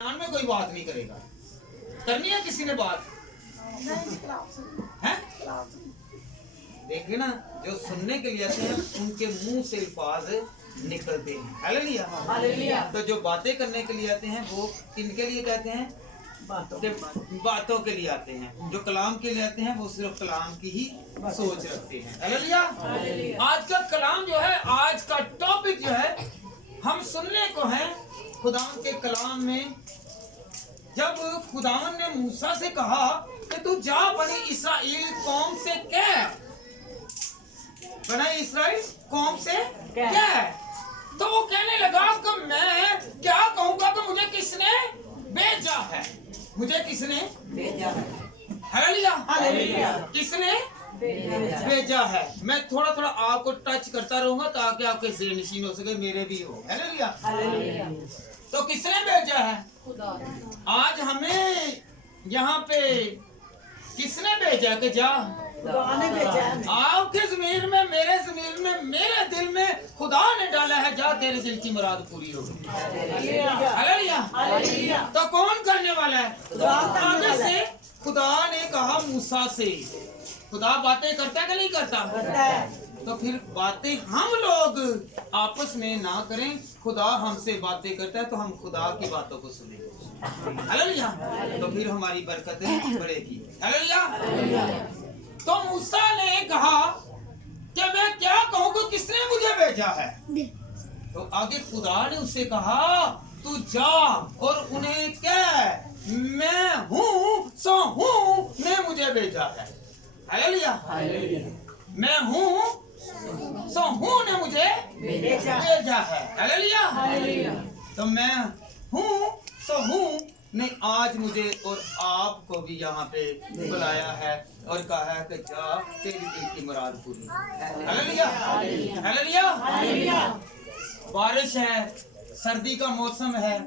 में कोई बात नहीं करेगा। करनी है किसी ने बात है? देखिए ना, जो सुनने के लिए आते हैं उनके मुंह से अल्फाज निकलते हैं। हालेलुया। तो जो बातें करने के लिए आते हैं वो किनके लिए कहते हैं? बातों के लिए आते हैं। जो कलाम के लिए आते हैं वो सिर्फ कलाम की ही सोच रखते हैं। हालेलुया। आज का कलाम जो है, आज का टॉपिक जो है, हम सुनने को है खुदावन के कलाम में। जब खुदावन ने मूसा से कहा कि तू जा बनी इस्राएल कौम से कह, बनी इस्राएल कौम से कह, तो वो कहने लगा कि मैं क्या कहूँगा कि मुझे किसने भेजा है? मुझे किसने भेजा है? हालेलुया। किसने भेजा है? मैं थोड़ा थोड़ा आपको टच करता रहूंगा ताकि आपके ज़हन नशीन हो सके, मेरे भी हो। हालेलुया। तो किसने भेजा है? खुदा। आज हमें यहाँ पे किसने भेजा कि जा? खुदा ने भेजा है। आपके ज़मीर में, मेरे ज़मीर में, मेरे दिल में खुदा ने डाला है, जा तेरे दिल की मुराद पूरी होगी। हालेलुया। तो कौन करने वाला है? आगे से खुदा ने कहा मूसा से। खुदा बातें करता है कि नहीं करता? करता है। तो फिर बातें हम लोग आपस में ना करें, खुदा हमसे बातें करता है तो हम खुदा की बातों को सुनेंगे। हालेलुया। तो फिर हमारी बरकतें बढ़ेगी। हालेलुया। तो मूसा ने कहा कि मैं क्या कहूँ कि किसने मुझे भेजा है? तो आगे खुदा ने उससे कहा तू जा और उन्हें कह मैं हूँ सो हूँ ने मुझे भेजा है। हालेलुया। मैं हूँ सो हूँ ने मुझे भेजा है। हालेलुया। तो मैं हूँ सो हूँ ने आज मुझे और आपको भी यहाँ पे बुलाया है और कहा है कि जा तेरी दिल की मुराद पूरी। हालेलुया। बारिश है, सर्दी का मौसम है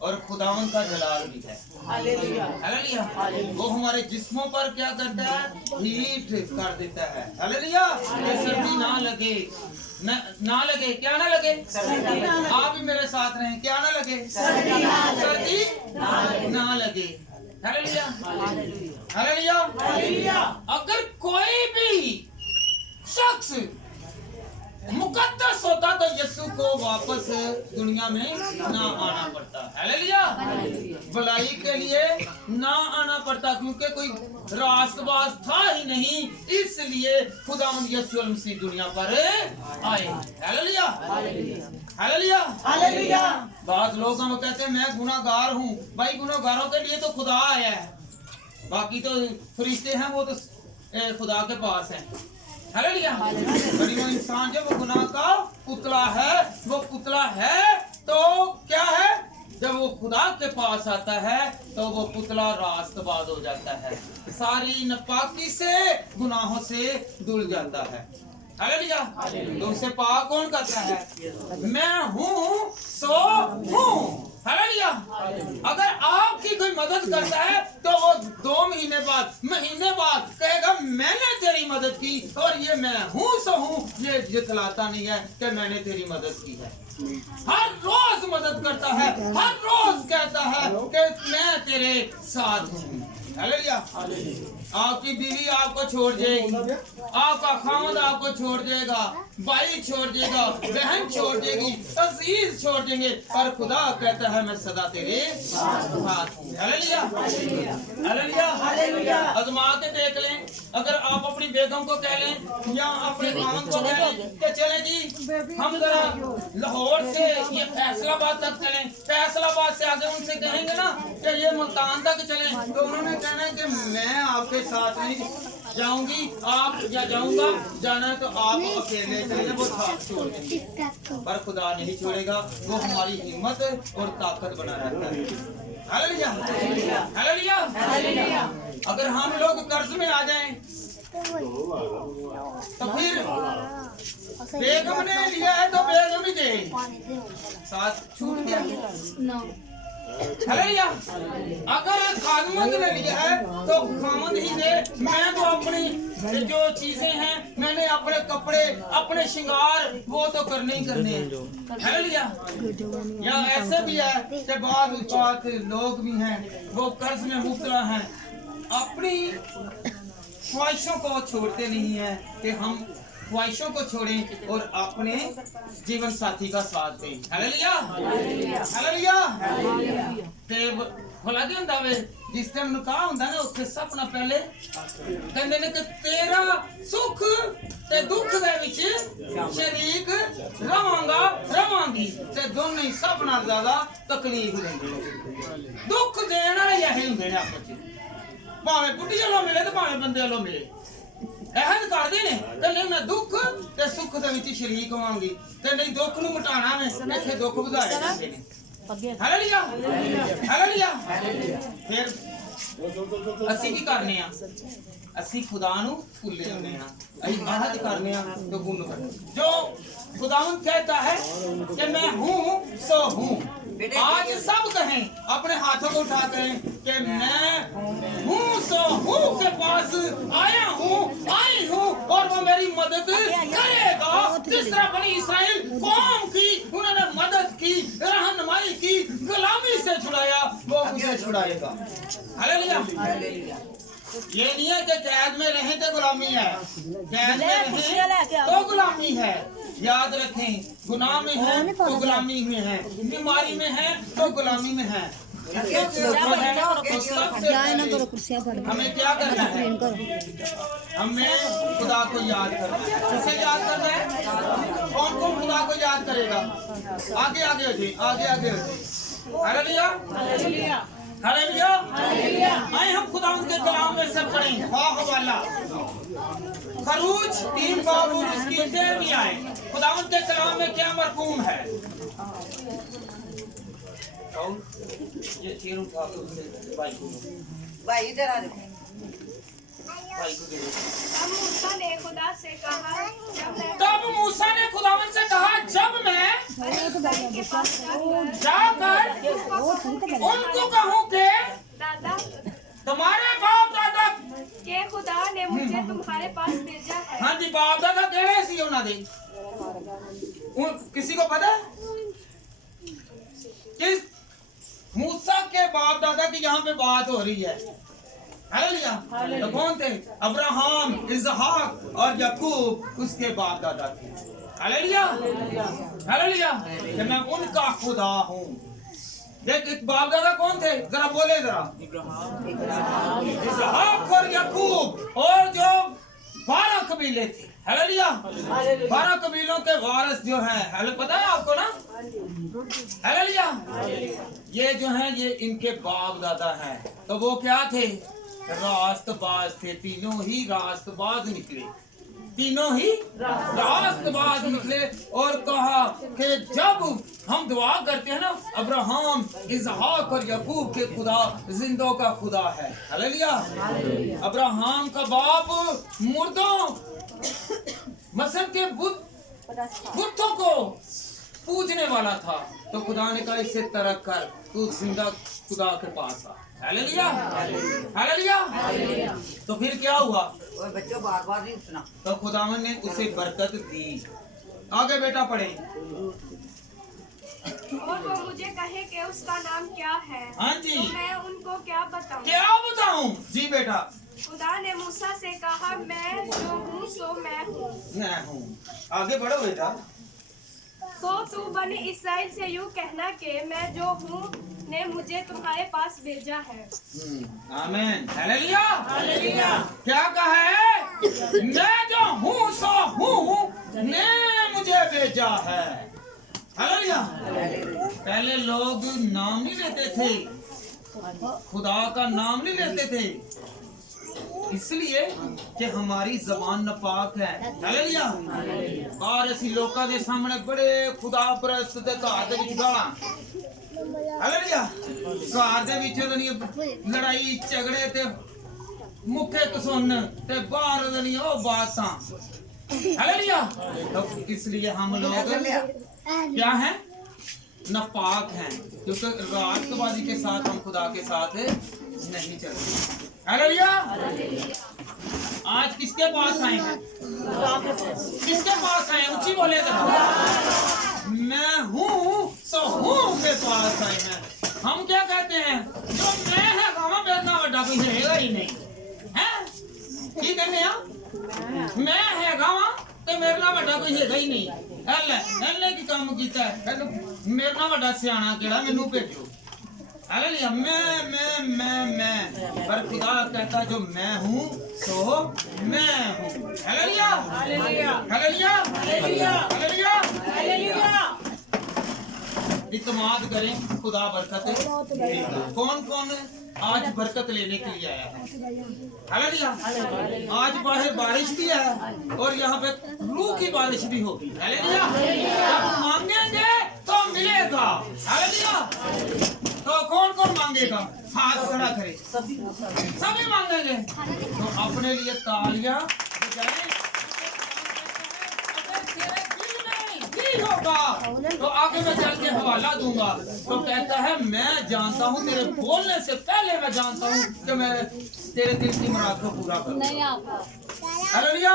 और खुदावन का जलाल भी है। हालेलुया। वो हमारे जिस्मों पर क्या करता है? हीट कर देता है। हालेलुया। सर्दी ना लगे, ना लगे, क्या ना लगे? आप भी मेरे साथ रहें, क्या ना लगे? सर्दी ना लगे। हालेलुया। अगर कोई भी शख्स मुकद्दस होता तो यीशु को वापस दुनिया में ना आना पड़ता। हालेलुया। भलाई के लिए ना आना पड़ता, क्योंकि कोई रास्तबाज था ही नहीं, इसलिए खुदावंद यीशु मसीह दुनिया पर आए। हालेलुया। बाद लोग हम कहते हैं मैं गुनाहगार हूँ। भाई गुनाहगारों के लिए तो खुदा आया है, बाकी तो फरिश्ते हैं वो तो खुदा के पास है। हालेलुया। वो इंसान जब वो गुनाह का पुतला है, वो पुतला है तो क्या है? जब वो खुदा के पास आता है तो वो पुतला रास्तबाज हो जाता है, सारी नापाकी से, गुनाहों से धुल जाता है। हालेलुया। तो उसे पाक कौन करता है? मैं हूँ सो हूँ। हालेलुया। अगर आपकी कोई मदद करता है तो वो 2 महीने बाद, महीने बाद कहेगा मैंने तेरी मदद की, और ये मैं हूँ सो हूँ ये जितलाता नहीं है कि मैंने तेरी मदद की है। हर रोज मदद करता है, हर रोज कहता है कि मैं तेरे साथ हूँ। हालेलुया। आपकी बीवी आपको छोड़ जाएगी, आपका खामद आपको छोड़ जाएगा, भाई छोड़ देगा, बहन छोड़ देगी, अजीज छोड़ देंगे, पर खुदा कहता है मैं सदा तेरे साथ हूँ। हालेलुया। आजमा के देख लें, अगर आप अपनी बेगम को कह लें या अपने खामद को कह लें कि चले जी हम जरा लाहौर से ये फैसलाबाद तक चलें, फैसलाबाद से आगे उनसे कहेंगे ना कि ये मुल्तान तक चलें, तो उन्होंने कहना है कि मैं आपके साथ नहीं जाऊंगी, आप या जाऊंगा, जाना है तो आप अकेले चले, वो साथ छोड़ देंगे। पर खुदा नहीं छोड़ेगा, वो हमारी हिम्मत और ताकत बना रहता है। हालेलुया। अगर हम लोग कर्ज में आ जाएं तो फिर बेगम ने लिया है तो बेगम ही दे, साथ छूट गया। हालेलुया। अगर खामद ने लिया है तो खामद ही दे। मैं तो अपनी जो चीजें हैं, मैंने अपने कपड़े, अपने श्रृंगार वो तो करने ही करने हैं। हालेलुया। या ऐसे भी है कि बाद लोग भी हैं वो कर्ज में मुब्तला हैं, अपनी ख्वाहिशों को छोड़ते नहीं है कि हम ख्वाहिशों को छोड़ें और अपने जीवन साथी का साथ दें। Hallelujah hallelujah. ते भला की हुंदा वे जिस टाइम निकाह हुंदा ना उत्थे सपना पहले कहंदे ने कि तेरा सुख ते दुख दे विच शरीक रवांगा रवांगी, ते दोनों ही सपना ज्यादा तकलीफ देंदे। दुख देण वाले यही हुंदे ने आपस च, भावें बुढ़ी वालों मिले ते भावें बंदे वालों मिले, ऐहद करदे ने ते नहीं मैं दुख ते सुख दे विच शरीक होवांगी, ते नहीं दुख नूं मिटाना मैं इत्थे दुख वधाए जांदे ने। Hallelujah hallelujah. फिर ਅਸੀਂ ਕੀ ਕਰਨੇ ਆ, ਅਸੀਂ खुदा ਨੂੰ ਭੁੱਲੇ ਜਾਂਦੇ ਆ, ਅਸੀਂ ਆਹਦ करने ਆ तो गुण करने। जो खुदावंद कहता है कि मैं हूँ सो हूँ, आज सब कहें अपने हाथों को उठा करें कि मैं हूँ सो हूँ के पास आया हूँ, आई हूँ और वो मेरी मदद करेगा। जिस तरह बनी इसराइल कौम की उन्होंने मदद की, रहनुमाई की, गुलामी से छुड़ाया, वो मुझे छुड़ाएगा। हालेलुया। ये नहीं है कि कैद में रहें तो गुलामी है, कैद में रहें तो गुलामी है। याद रखें, गुनाह में है तो गुलामी में है, बीमारी में है तो गुलामी में है। हमें क्या करना है, हमें खुदा को याद करना है। किसे याद करना है, कौन कौन खुदा को याद करेगा? आगे आगे हो जाए, आगे आगे हो जाए। Hallelujah hallelujah. आए हम खुदा के कलाम में से पढ़ेंगे। वाह वाला खरूज 3 बाब और उसकी 13वीं आयत। खुदावंद के कलाम में क्या मरकूम है? ये चेयर उठा के उससे भाई इधर आ देखो, भाई को दे। तब मूसा ने खुदा से कहा, जब मैं जाकर उनको कहूँ कि दादा तुम्हारे बाप दादा के खुदा ने मुझे तुम्हारे पास भेजा है। हाँ जी, बाप दादा केड़े सी उन्हां दे? किसी को पता है? किस मूसा के बाप दादा की यहाँ पे बात हो रही है। हालेलुया। तो कौन थे? अब्राहम, इसहाक और याकूब उसके बाप दादा थे। Hallelujah hallelujah. कि मैं उनका खुदा हूँ। देख बाप दादा कौन थे, जरा बोले जरा। इसहाक और याकूब और जो 12 कबीले थे। हालेलुया। 12 कबीलों के वारिस जो हैं, हेलो पता है आपको ना? हालेलुया। ये जो हैं ये इनके बाप दादा हैं। तो वो क्या थे? रास्तबाज थे। तीनों ही रास्तबाज निकले, तीनों ही रास्तबाज निकले। और कहा कि जब हम दुआ करते हैं ना, अब्राहम, इसहाक और याकूब के खुदा जिंदों का खुदा है। हालेलुया। अब्राहम का बाप मुर्दों मसर के बुतों को पूजने वाला था, तो खुदा ने कहा इसे तरक कर, तू जिंदा खुदा के पास आ। Hallelujah hallelujah. तो फिर क्या हुआ? बच्चों बार बार नहीं सुना। तो खुदावन ने उसे बरकत दी। आगे बेटा पढ़े। और वो मुझे कहे कि उसका नाम क्या है। हाँ जी। तो मैं उनको क्या बताऊं? क्या बताऊं? जी बेटा। खुदा ने मूसा से कहा, मैं जो हूँ सो मैं हूँ। मैं हूँ। आगे बढ़ो बेटा। तो तू बनी इसराइल से यूँ कहना कि मैं जो हूँ ने मुझे तुम्हारे पास भेजा है। आमीन हालेलुया हालेलुया। क्या कहा है? मैं जो हूँ सो हूँ ने मुझे भेजा है। हालेलुया। पहले लोग नाम नहीं लेते थे, खुदा का नाम नहीं लेते थे, इसलिए कि हमारी जबान नापाक है। हालेलुया। और ऐसी लोगों के सामने बड़े खुदा परस्त ते घर दे विच गालां। हालेलुया। घर दे विच लड़ाई झगड़े ते मुखे कसुन ते बाहर दनी ओ बातां। हालेलुया। तो इसलिए हम लोग क्या हैं? नापाक हैं, क्योंकि रास्तबाजी के साथ हम खुदा के साथ नहीं चलते। हालेलुया। आज किसके पास आए हैं? किसके पास आए? ऊंची बोले तो मैं हूँ सो हूँ के पास आए हैं। हम क्या कहते हैं? जो मैं है गाँव में इतना बड़ा कोई रहेगा ही नहीं है। की कहते हैं? मैं है गाँव तो मेरे ना बड़ा कोई हैगा ही नहीं। एल की काम किया है, मेरे ना बड़ा सियाना केड़ा मैनू भेजो। हालेलुया। मैं पर खुदा कहता जो मैं हूँ सो मैं हूँ। Hallelujah hallelujah hallelujah hallelujah hallelujah. इत्मीनान करें, खुदा बरकत देगा। कौन कौन आज बरकत लेने के लिए आया है? हालेलुया। आज बाहर बारिश भी है और यहाँ पे लू की बारिश भी होगी। हालेलुया। जब मांगेंगे तो मिलेगा। हालेलुया। तो कौन कौन मांगेगा? हाथ खड़ा करे। सभी मांगेंगे। तो अपने लिए तालियां बजाएं। अगर तेरे दिल में ही होगा तो आगे मैं चल के हवाला दूंगा। तो कहता है मैं जानता हूँ, तेरे बोलने से पहले मैं जानता हूँ कि मैं तेरे दिल की मुराद को पूरा करूँगा। हालेलुया।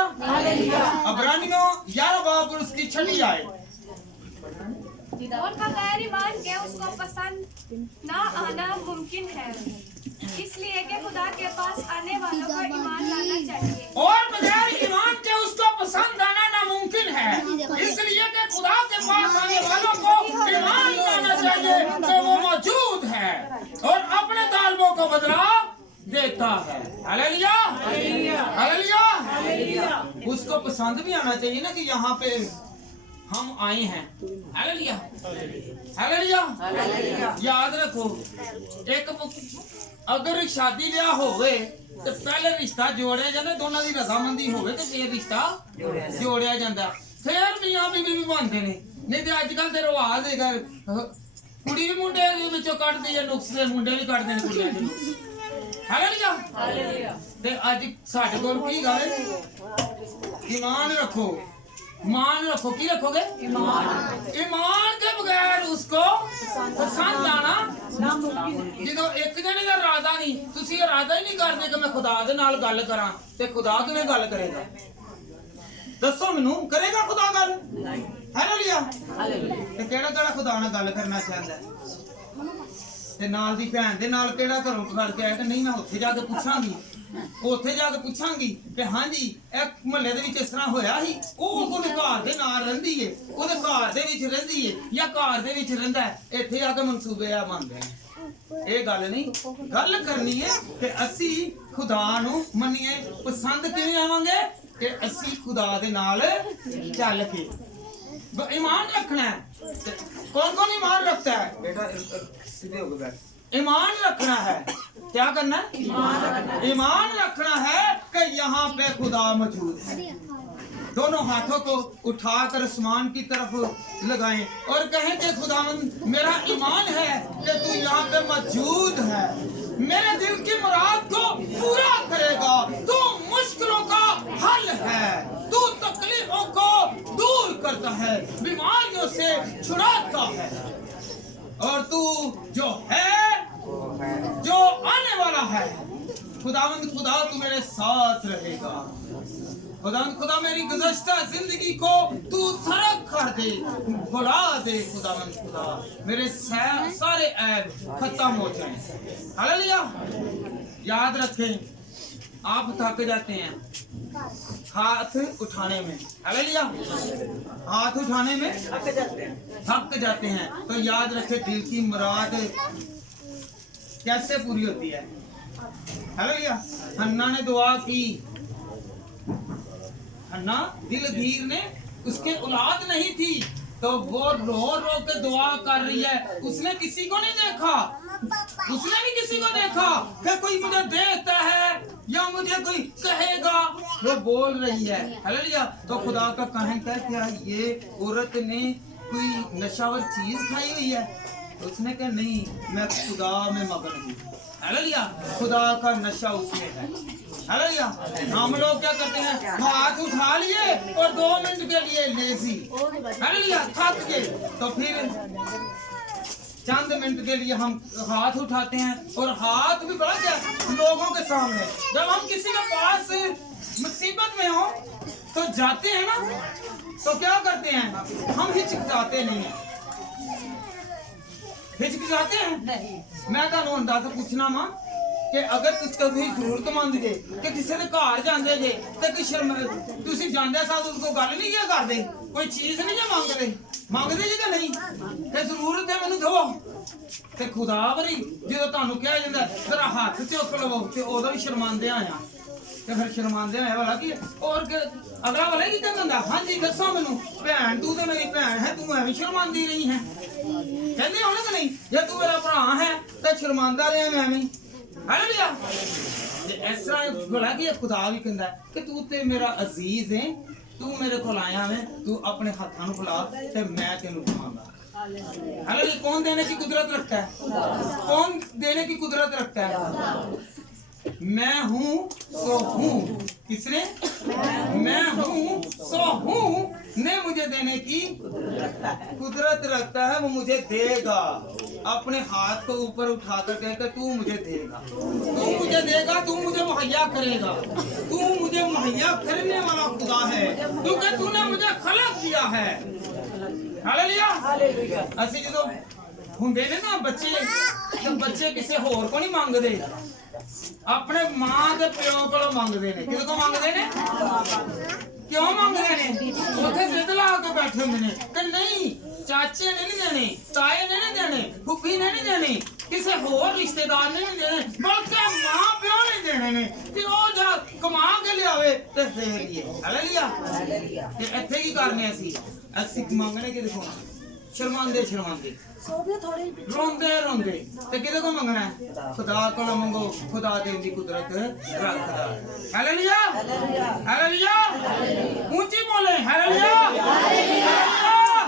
अब्रानियों 11 बाब और उसकी 6 आयत। और बगैर ईमान के उसको पसंद ना आना मुमकिन है, इसलिए कि खुदा के पास आने वालों को ईमान लाना चाहिए। और बगैर ईमान के उसको पसंद आना नामुमकिन है, इसलिए कि खुदा के पास आने वालों को ईमान लाना चाहिए कि वो मौजूद है और अपने तालबों को बदला देता है। Hallelujah hallelujah hallelujah. उसको पसंद भी आना चाहिए ना कि यहाँ पे हम आए हैं। Hallelujah hallelujah. याद रखो, एक अगर शादी ब्याह होवे तो पहले रिश्ता जोड़िया जाता, दोनों की रजामंदी होवे तो फिर रिश्ता जोड़िया जाता, फिर मियां बीवी भी बनते ने। नहीं तो अजकल तो रिवाज है कुड़ी भी मुंडे विचों कटदी है नुक्स, मुंडे भी कटदे ने कुड़ियां दे नुक्स। हालेलुया। ते अज साडे कोल की गल है? ईमान रखो, ईमान रखो। की रखोगे? ईमान के बगैर उसको पसंद आना जो एक जने का इरादा नहीं, तुसी इरादा ही नहीं करते कि मैं खुदा दे नाल गल करा, ते खुदा किवें गल करेगा? दसो मैनू, करेगा खुदा गल? हालेलुया। ते केड़ा खुदा नाल गल करना चाहता है? ते नाल दी भैन दे नाल केड़ा घरों करके आया कि नहीं मैं उत्थे जाके पूछांगी, उत्थे जाके पूछांगी कि हाँ जी एक महल्ले दे विच इस तरह होया ही, ओहदे घर दे नाल रहिंदी है, ओहदे घर दे विच रहिंदी है या घर दे विच रहिंदा है, इत्थे आके मनसूबे आ बनदे ने। ये गल नहीं, गल करनी है कि असी खुदा नू मन्निए। पसंद किवें आवांगे? कि असी खुदा दे नाल चल के ईमान रखना है। कौन कौन ईमान रखता है? बेटा सीधे हो गए। ईमान रखना है। क्या करना है? ईमान रखना है कि यहाँ पे खुदा मौजूद है। दोनों हाथों को उठाकर आसमान की तरफ लगाएं और कहें कि खुदावंद मेरा ईमान है कि तू यहाँ पे मौजूद है, मेरे दिल की मुराद को पूरा करेगा, तू मुश्किलों का हल है, तू तकलीफों को दूर करता है, बीमारियों से छुड़ाता है, और तू जो है जो आने वाला है खुदावंद खुदा तू मेरे साथ रहेगा। खुदावंद खुदा मेरी गुज़श्ता जिंदगी को तू तरक कर दे, भुला दे। खुदावंद खुदा मेरे सारे ऐब खत्म हो जाएं। हालेलुया। याद रखें, आप थक जाते हैं हाथ उठाने में। हालेलुया। हाथ उठाने में थक जाते हैं तो याद रखें दिल की मुराद कैसे पूरी होती है। हालेलुया। हन्ना ने दुआ की, हन्ना दिलगीर ने, उसके औलाद नहीं थी तो वो रो रो के दुआ कर रही है। उसने किसी को नहीं देखा, उसने भी किसी को देखा कि कोई मुझे देखता है या मुझे कोई कहेगा, वो बोल रही है। हालेलुया। तो खुदा का कहना है क्या ये औरत ने कोई नशावर चीज खाई हुई है? उसने कहा नहीं, मैं खुदा में मगन हूँ। हालेलुया। खुदा का नशा उसमें है। हालेलुया। हम लोग क्या करते हैं? हाथ उठा लिए और 2 मिनट के लिए लेजी, हालेलुया, थक गए तो फिर चंद मिनट के लिए हम हाथ उठाते हैं, और हाथ भी बड़ा क्या लोगों के सामने। जब हम किसी के पास मुसीबत में हो तो जाते हैं ना, तो क्या करते हैं, हम हिचकिचाते नहीं हैं। हिचकिचाते हैं नहीं। मैं ਤੁਹਾਨੂੰ अंदाजा पूछना मां कि अगर ਤੁਸੀਂ ਜ਼ਰੂਰਤਮੰਦ ਜੇ ਕਿ ਕਿਸੇ ਦੇ ਘਰ ਜਾਂਦੇ ਜੇ ਤੇ ਕਿ ਤੁਸੀਂ ਜਾਂਦੇ ਸਾਂ ਉਸ ਕੋ ਗੱਲ ਨਹੀਂ ਕੀ ਕਰਦੇ, ਕੋਈ ਚੀਜ਼ ਨਹੀਂ ਜੇ ਮੰਗਦੇ ਜੀ ਕਿ ਨਹੀਂ, ਤੇ ਜ਼ਰੂਰਤ ਹੈ ਮੈਨੂੰ ਦਿਓ, ਤੇ ਖੁਦਾ ਵਰੀ ਜਦੋਂ ਤੁਹਾਨੂੰ ਕਿਹਾ ਜਾਂਦਾ ਤੇਰਾ ਹੱਥ ਚੁੱਕ ਲਵੋ, ਤੇ ਉਦੋਂ ਵੀ ਸ਼ਰਮਾਂਦੇ ਆਇਆ, ਤੇ ਫਿਰ ਸ਼ਰਮਾਂਦੇ ਆਇਆ ਵਾਲਾ ਕੀ ਔਰ ਅਗਲਾ ਵਾਲਾ ਕੀ ਕਹਿੰਦਾ, ਹਾਂਜੀ ਦੱਸੋ ਮੈਨੂੰ ਭੈਣ, ਤੂੰ ਤੇ ਮੇਰੀ ਭੈਣ ਹੈ, ਤੂੰ ਐਵੇਂ ਸ਼ਰਮਾਂਦੀ ਰਹੀ ਹੈ, ਕਹਿੰਦੇ ਹੋਣੇ ਕਿ ਨਹੀਂ, ਜੇ ਤੂੰ ਮੇਰਾ ਭਰਾ ਹੈ ਤਾਂ ਸ਼ਰਮਾਂਦਾ ਰਿਹਾ ਮੈਂ ਐਵੇਂ। ਹਾਲੇਲੂਇਆ। ਤੇ ਇਸ ਤਰ੍ਹਾਂ ਬੋਲਾ ਕਿ ਖੁਦਾ ਵੀ ਕਹਿੰਦਾ ਕਿ ਤੂੰ ਤੇ ਮੇਰਾ ਅਜ਼ੀਜ਼ ਹੈ, ਤੂੰ ਮੇਰੇ ਕੋਲ ਆਇਆ ਹੈ, ਤੂੰ ਆਪਣੇ ਹੱਥਾਂ ਨੂੰ ਫੈਲਾ ਤੇ ਮੈਂ ਤੈਨੂੰ ਦਵਾਂਗਾ। हालेलुया। कौन देने की कुदरत रखता है, कौन देने की कुदरत रखता है, मैं हूँ सो हूँ, किसने, मैं हूँ सो हूँ ने मुझे देने की कुदरत रखता है, वो मुझे देगा। अपने हाथ को ऊपर उठाकर कहकर तू मुझे देगा, तू मुझे देगा, तू मुझे मुहैया करेगा, तू मुझे मुहैया करने वाला खुदा है, क्योंकि तूने मुझे खलक किया है। हालेलुया। ਅਸੀਂ ਜਦੋਂ ਹੁੰਦੇ ਨੇ ਨਾ ਬੱਚੇ, ਤਾਂ ਬੱਚੇ ਕਿਸੇ ਹੋਰ ਕੋ ਨਹੀਂ ਮੰਗਦੇ, ਆਪਣੇ ਮਾਂ ਤੇ ਪਿਓ ਕੋਲੋਂ ਮੰਗਦੇ ਨੇ। ਕਿਹਦੇ ਕੋਲ ਮੰਗਦੇ ਨੇ, ਕਿਉਂ ਮੰਗਦੇ ਨੇ, ਉੱਥੇ ਜ਼ਿੱਦ ਲਾ ਕੇ ਬੈਠੇ ਹੁੰਦੇ ਨੇ ਕਿ ਨਹੀਂ ਚਾਚੇ ਨੇ ਨਹੀਂ ਦੇਣੇ, ਤਾਏ ਨੇ ਨਹੀਂ ਦੇਣੇ, ਫੁੱਫੀ ਨੇ ਨਹੀਂ ਦੇਣੇ, ਕਿਸੇ ਹੋਰ ਰਿਸ਼ਤੇਦਾਰ ਨੇ ਨਹੀਂ ਦੇਣੇ, ਬਲਕਿ ਮਾਂ ਪਿਓ ਨੇ ਦੇਣੇ ਨੇ, ਤੇ ਉਹ ਜਦ ਕਮਾ ਕੇ ਲਿਆਵੇ ਤੇ ਫੇਰ ਹੀ। ਹਾਲੇਲੂਇਆ। ਤੇ ਇੱਥੇ ਕੀ ਕਰਨੇ ਅਸੀਂ ਮੰਗਣੇ ਕਿਹਦੇ ਕੋਲ, ਸ਼ਰਮਾਂਦੇ ਰੋਂਦੇ ਤੇ ਕਿਹਦੇ ਕੋਲ ਮੰਗਣਾ ਹੈ, ਖੁਦਾ ਕੋਲ ਮੰਗੋ, ਖੁਦਾ ਦੇਣ ਦੀ ਕੁਦਰਤ ਰੱਖਦਾ ਹੈ। ਹਾਲੇਲੂਇਆ। ਹਾਲੇਲੂਇਆ। ਉੱਚੀ ਬੋਲੇ ਹਾਲੇਲੂਇਆ।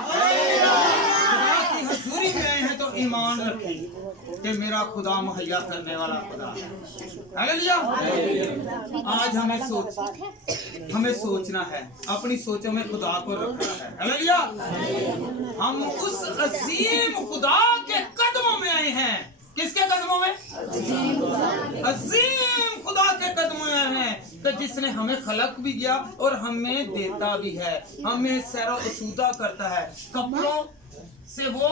खुदा की हजूरी में आए हैं तो ईमान रखें कि मेरा खुदा मुहैया करने वाला खुदा है। हालेलुया। आज हमें सोचना है, अपनी सोचों में खुदा को रखना है। हालेलुया। हम उस अजीम खुदा के कदमों में आए हैं। किसके कदमों में, अजीम खुदा के कदमों में है, तो जिसने हमें खलक भी किया और हमें देता भी है, हमें सैरो असूदा करता है, कपड़ों से वो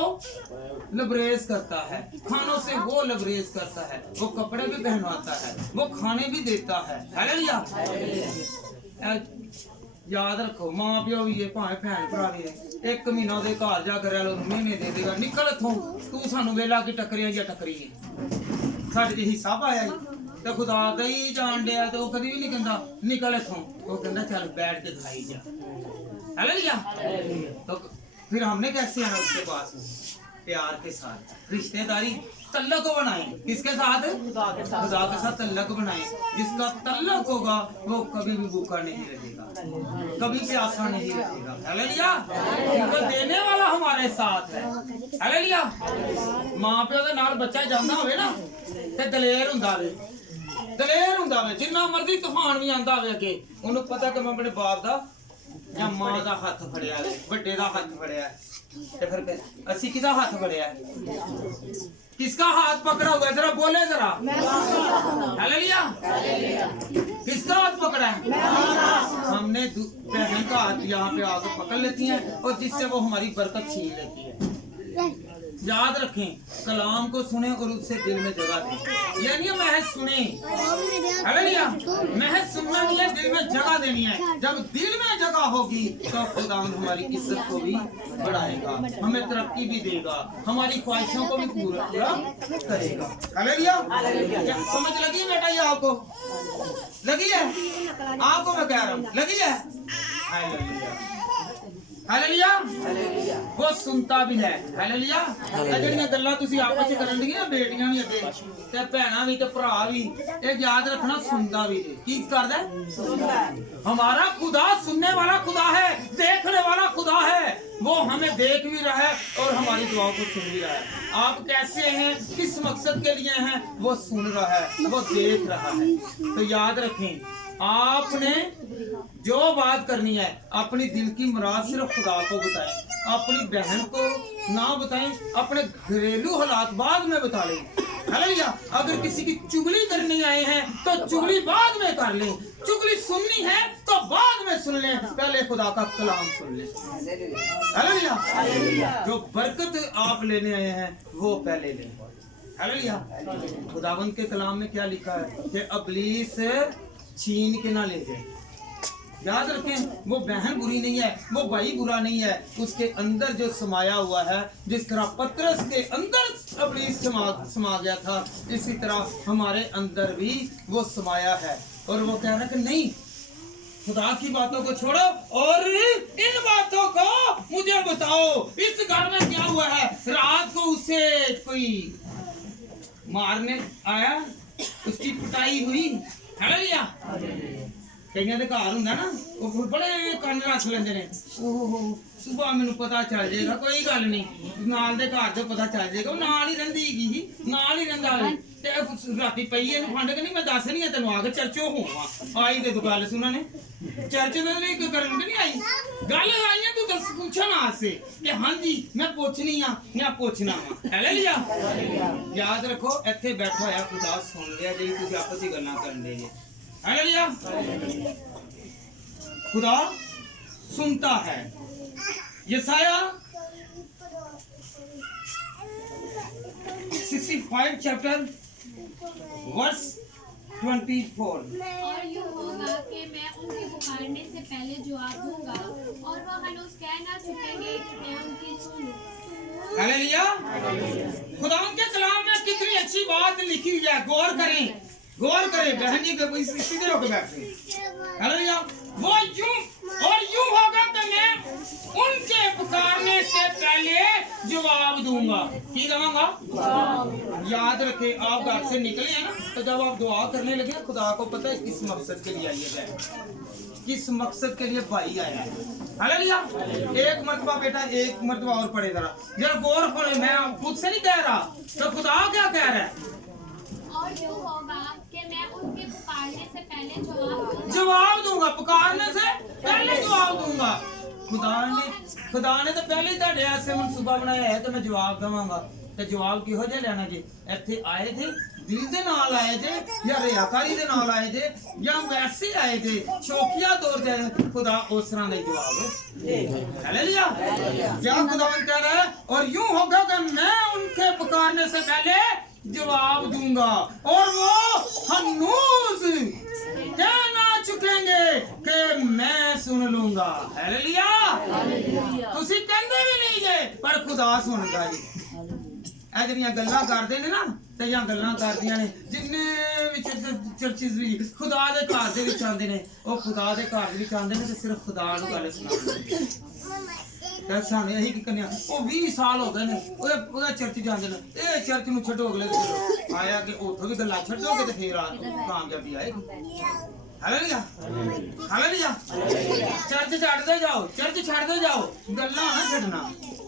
लबरेज करता है, खानों से वो लबरेज करता है, वो कपड़े भी पहनवाता है, वो खाने भी देता है। हालेलुया। याद रखो, मां प्यो भी है, भावे भैन भरा भी है, एक महीना दे घर जा कर लो, महीने दे देगा, निकल इथों, तू सानू वेला की टकरिया या टकरी साडे जे हिसाब आया ते खुदा दा ही जान दिया, तो कभी भी नहीं कहंदा निकल इथों, वो कहंदा चल बैठ के खाई जा। हालेलुया। तो फिर हमने कैसे आना उसके पास, प्यार के साथ, रिश्तेदारी तल्लक बनाए, किसके साथ, खुदा के साथ तल्लक बनाए। जिसका तल्लक होगा वो कभी भी भूखा नहीं रहेगा, कभी प्यासा नहीं रहेगा। हालेलुया। क्योंकि देने वाला हमारे साथ है। हालेलुया। मां प्यो दे नाल बच्चा जांदा होवे ना ते दलेर हुंदा वे, जिन्ना मर्जी तूफान भी आंदा होवे अगे, ओनू पता कि मैं अपने बाप दा या मां दा हत्थ फड़िया है, बड्डे दा हत्थ फड़िया है, ते फिर असी किदा हत्थ फड़िया है, किसका हाथ पकड़ा हुआ है, जरा बोले जरा। हालेलुया। किसका हाथ पकड़ा है, हमने बहन का हाथ यहाँ पे आकर पकड़ लेती हैं, और जिससे वो हमारी बरकत छीन लेती है। याद रखें, कलाम को सुने और उससे दिल में जगह दें, यानी महज सुने। हालेलुया। महज सुनना नहीं है, दिल में जगह देनी है। जब दिल में जगह होगी तो खुदावंद हमारी इज्जत को भी बढ़ाएगा, हमें तरक्की भी देगा, हमारी ख्वाहिशों को भी पूरा करेगा। हालेलुया। समझ लगी बेटा, ये आपको लगी है, आपको मैं कह रहा हूँ लगी है। हालेलुया। वो सुनता भी है। हालेलुया। ਜਿਹੜੀਆਂ ਗੱਲਾਂ ਤੁਸੀਂ ਆਪਸ ਵਿੱਚ ਕਰਨ ਦੀਆਂ ਬੇਟੀਆਂ ਵੀ ਅੱਗੇ ਤੇ ਭੈਣਾਂ ਵੀ ਤੇ ਭਰਾ ਵੀ, ਇਹ ਯਾਦ ਰੱਖਣਾ ਸੁਣਦਾ ਵੀ ਹੈ। ਕੀ ਕਰਦਾ है, सुनता है। हमारा खुदा सुनने वाला खुदा है, देखने वाला खुदा है, वो हमें देख भी रहा है और हमारी दुआओं को सुन भी रहा है। आप कैसे हैं, किस मकसद के लिए हैं, वो सुन रहा है, वो देख रहा है। तो याद रखें, आपने जो बात करनी है अपनी दिल की मुराद सिर्फ खुदा को बताएं, अपनी बहन को ना बताएं, अपने घरेलू हालात बाद में बता लें। हालेलुया। अगर किसी की चुगली करने आए हैं तो चुगली बाद में कर लें, चुगली सुननी है तो बाद में सुन लें, पहले खुदा का कलाम सुन लें। हालेलुया। जो बरकत आप लेने आए हैं वो पहले लें। हालेलुया। खुदावंद के कलाम में क्या लिखा है कि इब्लीस छीन के ना ले जाए। याद रखें, वो बहन बुरी नहीं है, वो भाई बुरा नहीं है, उसके अंदर जो समाया हुआ है, जिस तरह पतरस के अंदर इब्लीस समा गया था, इसी तरह हमारे अंदर भी वो समाया है। और वो कह रहा है कि नहीं, खुदा की बातों को छोड़ो और इन बातों को मुझे बताओ। इस घर में क्या हुआ है? रात को उसे कोई मारने आया, उसकी पिटाई हुई। हालेलुया। कईयां दे घर हुंदा ना, वो बड़े कंन रख लेंदे ने, ओहो सुबह मैनू पता चल जाएगा, कोई गल नहीं, नाल दे घर दे पता चल जाएगा, वो नाल ही रहिंदी ही, नाल ही रहिंदा ते राती पई इहनू फंड के नहीं, मैं दस नहीं तेनू आके चर्चो होवां आई ते तू गल सुनने चर्च दे नहीं करन के नहीं आई, गल आई है तू दस पूछण आसे कि हां जी मैं पूछनी आ, मैं पूछना वा। हालेलुया। याद रखो, इत्थे बैठा होया खुदा सुन लिया जी, तुसीं आपस ही गल्लां करन दे जे। हालेलुया। खुदा सुनता है। यसाया 65 चैप्टर वर्स 24। और यूं होगा कि मैं उनके पुकारने से पहले जवाब दूंगा और वह हनूस कह ना चुकेंगे कि मैं उनकी सुनूं। हालेलुया। खुदा के कलाम में कितनी अच्छी बात लिखी हुई है, गौर करें, गौर करें। बहन जी सीधे होकर बैठे। हालेलुया। वो यूं होगा कि मैं उनके पुकारने से पहले जवाब दूंगा। की दूंगा? याद रखे, आप घर से निकले हैं ना, तो जब आप दुआ करने लगे, खुदा को पता है किस मकसद के लिए आई है, किस मकसद के लिए भाई आया है। हालेलुया। एक मर्तबा बेटा, एक मर्तबा और पढ़े जरा गौर करें, मैं खुद से नहीं कह रहा, तो खुदा क्या कह रहा है? और यूं होगा कि मैं उनके पुकारने से पहले जवाब दूंगा, पुकारने से पहले जवाब दूंगा। खुदा ने तो पहले ही तुहाडे ऐसे मनसूबा बनाया है कि मैं जवाब देवांगा। ते जवाब किहो जिहा लेना जी? इत्थे आए थे दिल दे नाल आए थे, या रियाकारी दे नाल आए थे, या वैसे आए थे शौकिया तौर ते? खुदा उस तरह का जवाब देगा। हालेलुया। क्या खुदावंद कह रहा है? और यूं होगा कि मैं उनके पुकारने से पहले जवाब दूंगा और वो हनूस कह ना चुकेंगे कि मैं सुन लूंगा। हालेलुया। तुसी कहंदे भी नहीं जे, पर खुदा सुनदा जी। ਇਹ ਜਿਹੜੀਆਂ ਗੱਲਾਂ ਕਰਦੇ ਨੇ ਨਾ, ਤੇ ਜਾਂ ਗੱਲਾਂ ਕਰਦੀਆਂ ਨੇ, ਜਿੰਨੇ ਵੀ ਚਰਚਿਸ ਵੀ ਖੁਦਾ ਦੇ ਘਰ ਦੇ ਵਿੱਚ ਆਉਂਦੇ ਨੇ, ਉਹ ਖੁਦਾ ਦੇ ਘਰ ਦੇ ਵਿੱਚ ਆਉਂਦੇ ਨੇ ਤੇ ਸਿਰਫ ਖੁਦਾ ਨੂੰ ਗੱਲ ਸੁਣਾਉਂਦੇ ਨੇ। ਤੇ ਸਾਨੂੰ ਇਹੀ ਕੀ ਕਰਨਾ, ਉਹ 20 ਸਾਲ ਹੋ ਗਏ ਨੇ ਉਹਦਾ ਚਰਚ ਜਾਂਦੇ ਨੇ, ਇਹ ਚਰਚ ਨੂੰ ਛੱਡੋ, ਅਗਲੇ ਦਿਨ ਆਇਆ ਕਿ ਉੱਥੋਂ ਵੀ ਗੱਲਾਂ ਛੱਡੋਗੇ ਤੇ ਫੇਰ ਕਾਮਯਾਬੀ ਆਏਗੀ। हालेलुया। हालेलुया। चर्च छड्डदे जाओ, चर्च छड्डदे जाओ, गल्लां ना छड्डना।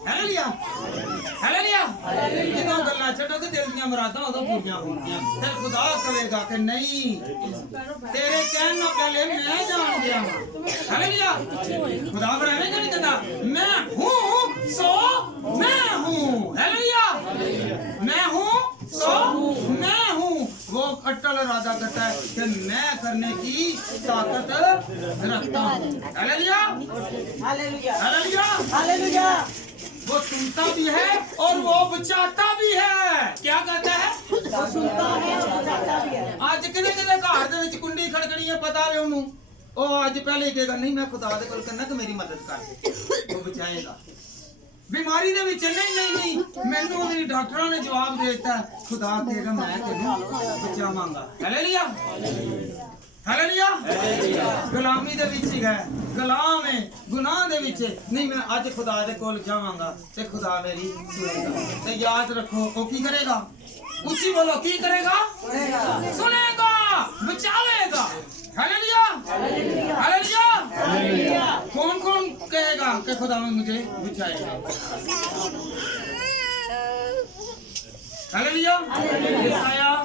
हालेलुया। हालेलुया। ਜਦੋਂ ਗੱਲਾਂ ਛੱਡੋਗੇ ਦਿਲ ਦੀਆਂ ਮੁਰਾਦਾਂ ਉਦੋਂ ਪੂਰੀਆਂ ਹੋਣਗੀਆਂ। ਫਿਰ ਖੁਦਾ ਕਹੇਗਾ ਕਿ ਨਹੀਂ, ਤੇਰੇ ਕਹਿਣ ਤੋਂ ਪਹਿਲੇ ਮੈਂ ਜਾਣ ਗਿਆ ਹਾਂ। ਹਾਲੇਲੂਇਆ। ਖੁਦਾ ਬਣਾਵੇਂ ਨਹੀਂ ਕਹਿੰਦਾ मैं हूँ सो मैं हूँ। हालेलुया। मैं हूँ सो मैं हूँ। वो अटल इरादा करता है कि मैं करने की ताकत रखता हूँ। हालेलुया। हालेलुया। हालेलुया। हालेलुया। वो सुनता भी है और वो बचाता भी है। क्या कहता है? वो सुनता है और बचाता भी है। आज किने किने घर दे विच कुंडी खड़कनी है, पता है ओनू, ओ आज पहले कहेगा नहीं मैं खुदा दे कोल करना कि मेरी मदद कर दे, वो बचाएगा। बीमारी दे विच नहीं नहीं नहीं मैनू मेरी डॉक्टरां ने जवाब दे दिता, खुदा कहेगा मैं तेनू बचावांगा। हालेलुया। हालेलुया। गुलामी दे विच ही है, गुलाम है, गुनाह दे विच नहीं, मैं आज खुदा दे कोल जावांगा ते खुदा मेरी सुनेगा। ते याद रखो वो की करेगा? ऊंची बोलो, की करेगा? सुनेगा, बचावेगा। हालेलुया। हालेलुया। कौन कौन कहेगा कि खुदा मुझे बचाएगा? हालेलुया। यशायाह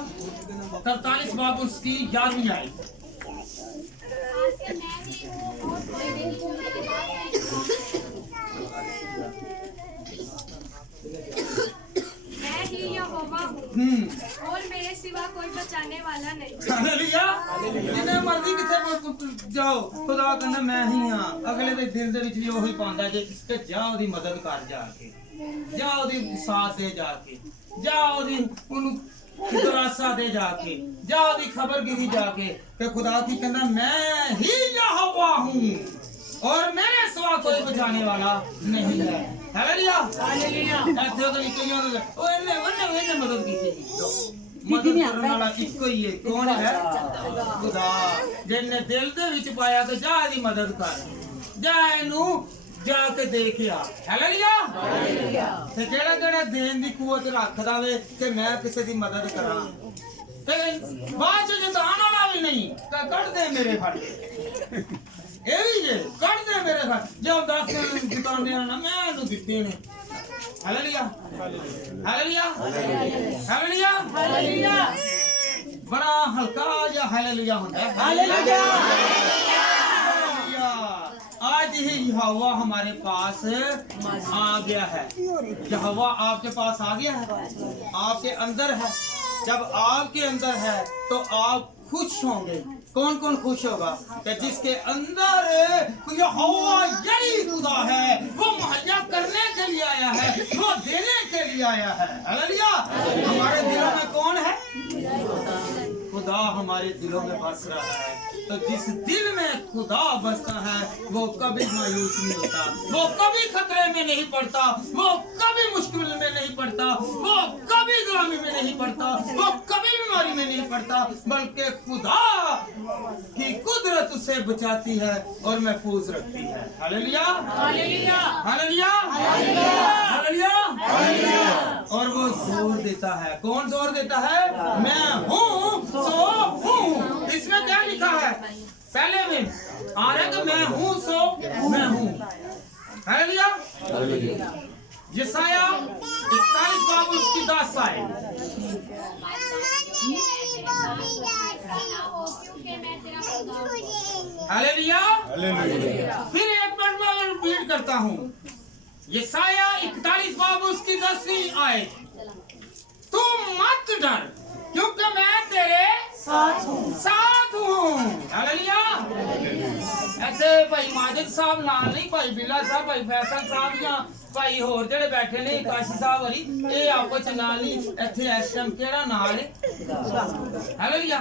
43 बाब उसकी 11वीं आयत। मैं ही यहोवा हूँ और मेरे सिवा कोई बचाने वाला नहीं। हालेलुया जिन्ने मर्जी किथे जाओ खुदा कहंदा मैं ही हां अगले दे दिल दे विच भी ओही पांदा जे ते जा ओदी मदद कर जाके जा ओदी साथ दे जाके जा ओदी ओनु दरासा दे जाके जा ओदी खबरगिरी जाके कि खुदा की कहंदा मैं ही यहोवा हूं और मेरे सिवा कोई बचाने वाला नहीं है। हालेलुया हालेलुया ऐसे तो निकलियो ओ इन्ने मदद की मदद करने वाला इको ही है कौन है खुदा जिन्ने दिल दे विच पाया तो जा दी मदद कर जा इनू जाके देख आ। हालेलुया हालेलुया ते केड़ा केड़ा देन दी कुवत रखदा वे कि मैं किसी दी मदद करां ते बाद च जतान वाला भी नहीं कट दे मेरे फट ए भी जे कट दे मेरे फट जो 10 जतान देना मैं नु दित्ते ने। हालेलुया हालेलुया हालेलुया हालेलुया बड़ा हल्का या हालेलुया होता है। हालेलुया आज ही यहोवा हमारे पास आ गया है। यहोवा आपके पास आ गया है आपके अंदर है। जब आपके अंदर है तो आप खुश होंगे। कौन कौन खुश होगा कि जिसके अंदर यहोवा यही खुदा है वो मुहैया करने के लिए आया है वो देने के लिए आया है। हालेलुया हमारे दिलों में कौन है खुदा हमारे दिलों में बस रहा है। तो जिस दिल में खुदा बसता है वो कभी मायूस नहीं होता वो कभी खतरे में नहीं पड़ता वो कभी मुश्किल में नहीं पड़ता वो कभी गुलामी में नहीं पड़ता वो कभी बीमारी में नहीं पड़ता बल्कि खुदा की कुदरत उसे बचाती है और महफूज रखती है। Hallelujah hallelujah hallelujah hallelujah hallelujah और वो जोर देता है। कौन जोर देता है मैं हूँ सो हूँ। इसमें क्या लिखा है पहले में आ रहा है कि मैं हूँ सो मैं हूँ। हालेलुया यशाया 41 बाब उसकी 10 आए। हालेलुया फिर एक बार मैं रिपीट करता हूँ यशाया 41 बाब उसकी 10वीं आए। तुम मत डर क्योंकि मैं तेरे साथ हूँ। हालेलुया ऐसे भाई माजिद साहब नाल नहीं भाई बिल्ला साहब भाई फैसल साहब या भाई होर जेड़े बैठे ने काशी साहब हरी ये आपस नाल नहीं इत्थे इस टाइम केड़ा नाल है। हालेलुया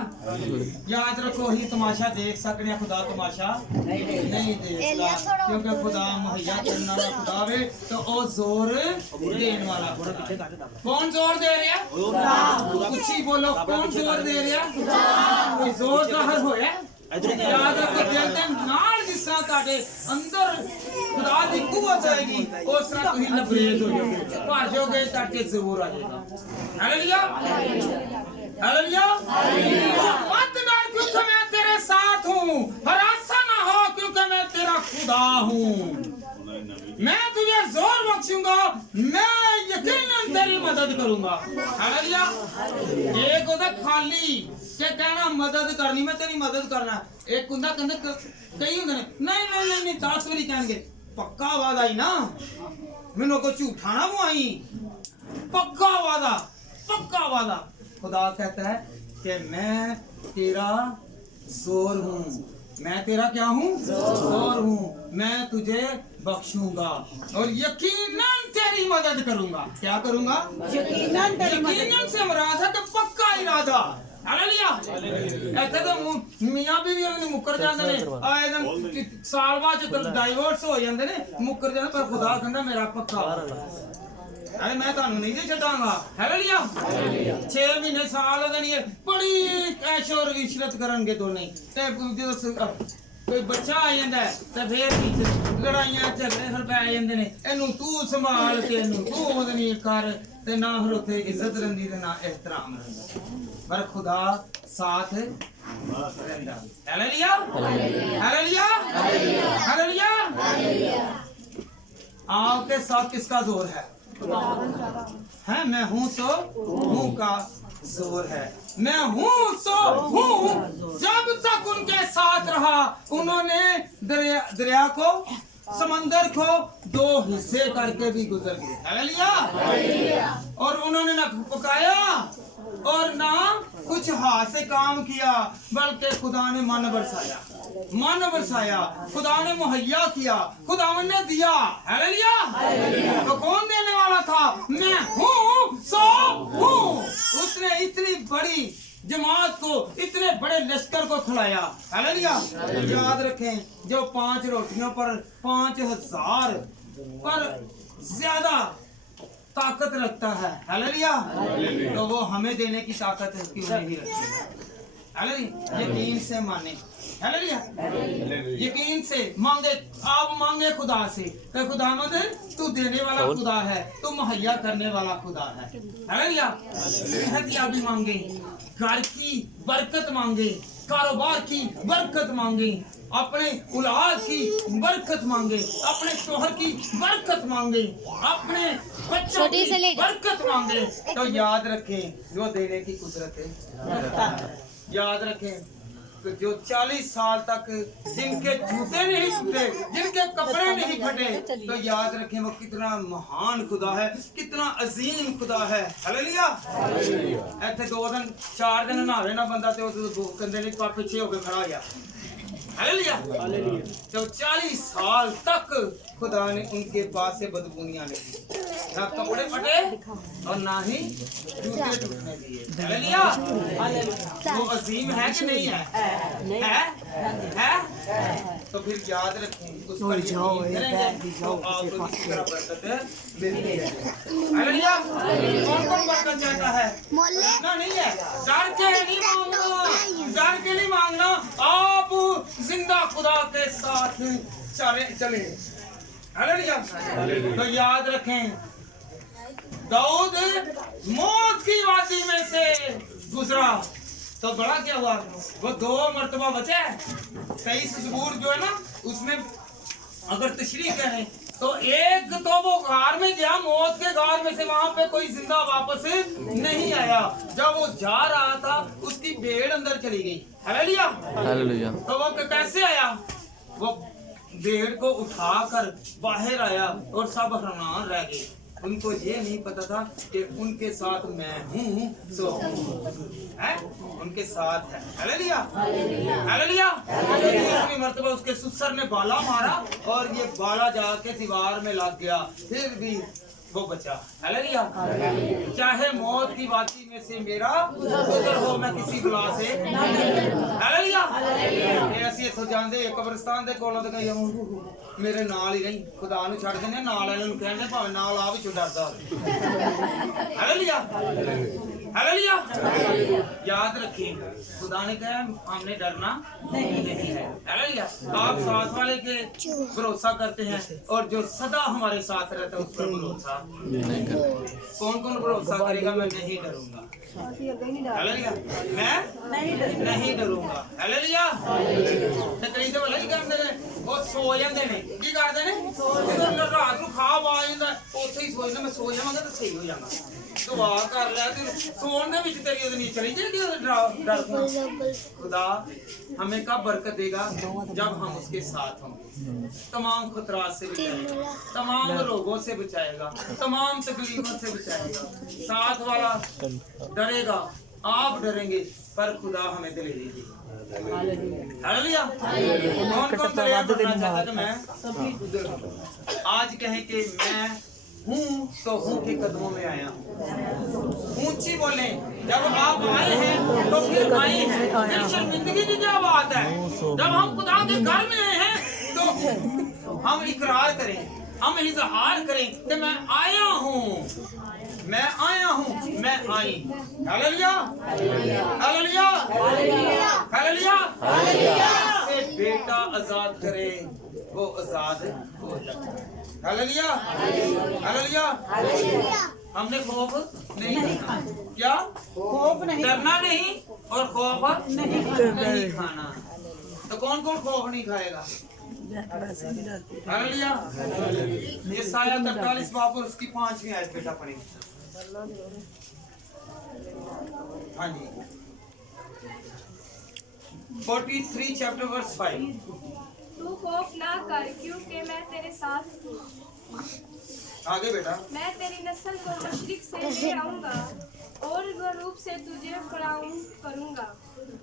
याद रखो ही तमाशा देख सकने खुदा तमाशा नहीं देखता क्योंकि खुदा मुहैया करने वाला खुदा वे तो ओ जोर देने वाला खुदा। कौन जोर दे रहा कुछ बोलो कौन जोर दे रहा कोई जोर जाहिर होया याद रखो दिल दे नाल जिस तरह ताडे अंदर खुदा दी कुवत आएगी उस तरह तुसी लबरेज हो जाओगे भर जाओगे ताके जोर आ जाएगा। हालेलुया हालेलुया मत डर क्योंकि मैं तेरे साथ हूँ हरासा ना हो क्योंकि मैं तेरा खुदा हूँ। मैं तुझे जोर बख्शूंगा मैं यकीनन तेरी मदद करूंगा। हालेलुया एक होता खाली के कहना मदद करनी मैं तेरी मदद करना एक हुंदा कहंदे कई हुंदे नहीं नहीं नहीं 10 बारी कहेंगे पक्का वादा ही ना मैनू को झूठा ना बुआई पक्का वादा। खुदा कहता है कि मैं तेरा जोर हूँ मैं तेरा क्या हूँ जोर हूँ मैं तुझे बख्शूंगा और यकीनन तेरी मदद करूंगा। क्या करूंगा यकीनन से मुराद है कि पक्का इरादा। हालेलुया ऐसे तो मियां बीवी मुकर जाते ने आए दिन साल बाद डाइवोर्स हो जाते ने मुकर जाते पर खुदा कहंदा मेरा पक्का अरे मैं तानू नहीं दे छटांगा। हालेलुया 6 महीने साल नहीं बड़ी ऐशो और इशरत करनगे दोने ते जो कोई बच्चा आ जाता है तो फिर लड़ाइयां झगड़े फिर पै जाते ने इनू तू संभाल के इनू तू ओदनी कर ते ना फिर उत्थे इज्जत रहिंदी ते ना एहतराम रहिंदा पर खुदा साथ रहिंदा। हालेलुया हालेलुया हालेलुया आपके साथ किसका जोर है मैं हूँ सो हूँ का जोर है। मैं हूँ सो हूँ। जब तक उनके साथ रहा उन्होंने दरिया को, समंदर को दो हिस्से करके भी गुजर गए। हालेलुया। और उन्होंने ना पकाया और ना कुछ हाथ से काम किया, बल्कि खुदा ने मन बरसाया, मन बरसाया, खुदा ने मुहैया किया, खुदा ने दिया। हालेलुया। तो कौन देने वाला था? मैं हूँ सो हूँ। उसने इतनी बड़ी जमात को, इतने बड़े लश्कर को खिलाया। हालेलुया। याद रखें, जो 5 रोटियों पर 5000 पर ज्यादा ताकत रखता है। हालेलुया। तो वो हमें देने की ताकत क्यों नहीं रखती? हालेलुया। यकीन से माने। हालेलुया। यकीन से मांगे। आप मांगे खुदा से, तो खुदावंद तू देने वाला खुदा है, तू मुहैया करने वाला खुदा है। हालेलुया। सेहतयाबी मांगे, घर की बरकत मांगे, कारोबार की बरकत मांगे, अपने औलाद की बरकत मांगे, अपने शोहर की बरकत मांगे, अपने बच्चों की बरकत मांगे, तो याद रखें जो देने की कुदरत है। याद रखें तो जो 40 साल तक जिनके जूते नहीं टूटे, जिनके कपड़े नहीं फटे, तो याद रखें वो कितना महान खुदा है, कितना अजीम खुदा है। हालेलुया। ऐसे 2 दिन 4 दिन नहावे ना बंदा तो कंधे नहीं पाप पीछे होकर खड़ा हो गया। हालेलुया। तो 40 साल तक खुदा ने उनके पास से बदबू नहीं आने दी, ना कपड़े फटे और ना ही जूते टूटने दिए। हालेलुया। वो अजीम है कि नहीं है? है? तो फिर याद रखें, उस पर यकीन करेंगे तो आपको इसी तरह बरकत मिलती है। हालेलुया। कौन बरकत चाहता है? ना नहीं है, डर के नहीं मांगना, डर के नहीं मांगना। आप जिंदा खुदा के साथ चले। हालेलुया। तो याद रखें, दाऊद मौत की वादी में से गुजरा तो बड़ा क्या हुआ? वो 2 मर्तबा बचे। 23 ज़बूर जो है ना, उसमें अगर तशरीह करें तो एक तो वो गार में गया, मौत के गार में से, वहां पे कोई जिंदा वापस नहीं आया। जब वो जा रहा था उसकी भेड़ अंदर चली गई। हालेलुया। हालेलुया। तो वो कैसे आया? वो भेड़ को उठाकर बाहर आया और सब हैरान रह गए। उनको ये नहीं पता था कि उनके साथ मैं हूँ सो है, उनके साथ है। हालेलुया। हालेलुया। दूसरी मर्तबा उसके सुसर ने बाला मारा और ये बाला जाके दीवार में लग गया, फिर भी वो बचा। हालेलुया। चाहे मौत की वादी में से मेरा गुजर हो, मैं किसी बला से। हालेलुया। ऐसी इथों जांदे कब्रिस्तान दे कोलों ते कई मेरे नाल ही रही, खुदा नूं छड्ड देने, नाल वाले नूं कहंदे भावें नाल आ विचों डरदा होवे। हालेलुया। हालेलुया। याद रखें, खुदा ने कहा हमने डरना नहीं है। हालेलुया। आप साथ वाले के भरोसा करते हैं और जो सदा हमारे साथ रहता है उस पर भरोसा नहीं करते। कौन कौन भरोसा करेगा? मैं नहीं डरूंगा। हालेलुया। मैं नहीं डरूंगा। हालेलुया। ते कई तो भला ही करदे ने, वो सो जांदे ने, की करदे ने, ਜਦੋਂ ਰਾਤ ਨੂੰ ਖਾਬ ਆ ਜਾਂਦਾ ਉੱਥੇ ਹੀ ਸੋਚਦਾ ਮੈਂ ਸੋ ਜਾਵਾਂਗਾ ਤਾਂ ਸਹੀ ਹੋ ਜਾਣਾ। दुआ कर ले, सोन दे विच तेरी उदनी चली जाएगी डर। खुदा हमें कब बरकत देगा? जब हम उसके साथ होंगे। तमाम खतरात से बचाएगा, तमाम रोगों से बचाएगा, तमाम तकलीफों से बचाएगा। साथ वाला डरेगा, आप डरेंगे, पर खुदा हमें दिलेरी देगा। हालेलुया। कौन कौन दलेर बनना चाहता है? मैं आज कहे कि मैं हूँ तो हूँ के कदमों में आया। ऊंची बोले, जब आप आए हैं तो फिर आए हैं। फिर शर्मिंदगी की क्या बात है? जब हम खुदा के घर में आए हैं तो हम इकरार करें, हम इजहार करें कि मैं आया हूँ, मैं आया हूँ, मैं आई। हालेलुया। हालेलुया। हालेलुया। से बेटा आजाद करे वो आजाद हो जाता है। हालेलुया। हालेलुया। हमने खौफ नहीं करना। क्या? खौफ नहीं, डरना नहीं और खौफ नहीं खाना। तो कौन कौन खौफ नहीं खाएगा? हालेलुया। ये साया 43 बाब और उसकी 5वीं आयत बेटा पढ़ेंगे। हाँ जी 43 चैप्टर वर्स 5। तू खौफ ना कर क्योंकि मैं तेरे साथ हूँ। आगे बेटा। मैं तेरी नस्ल को मशरिक से ले आऊंगा और गरूब से तुझे फराउन करूंगा।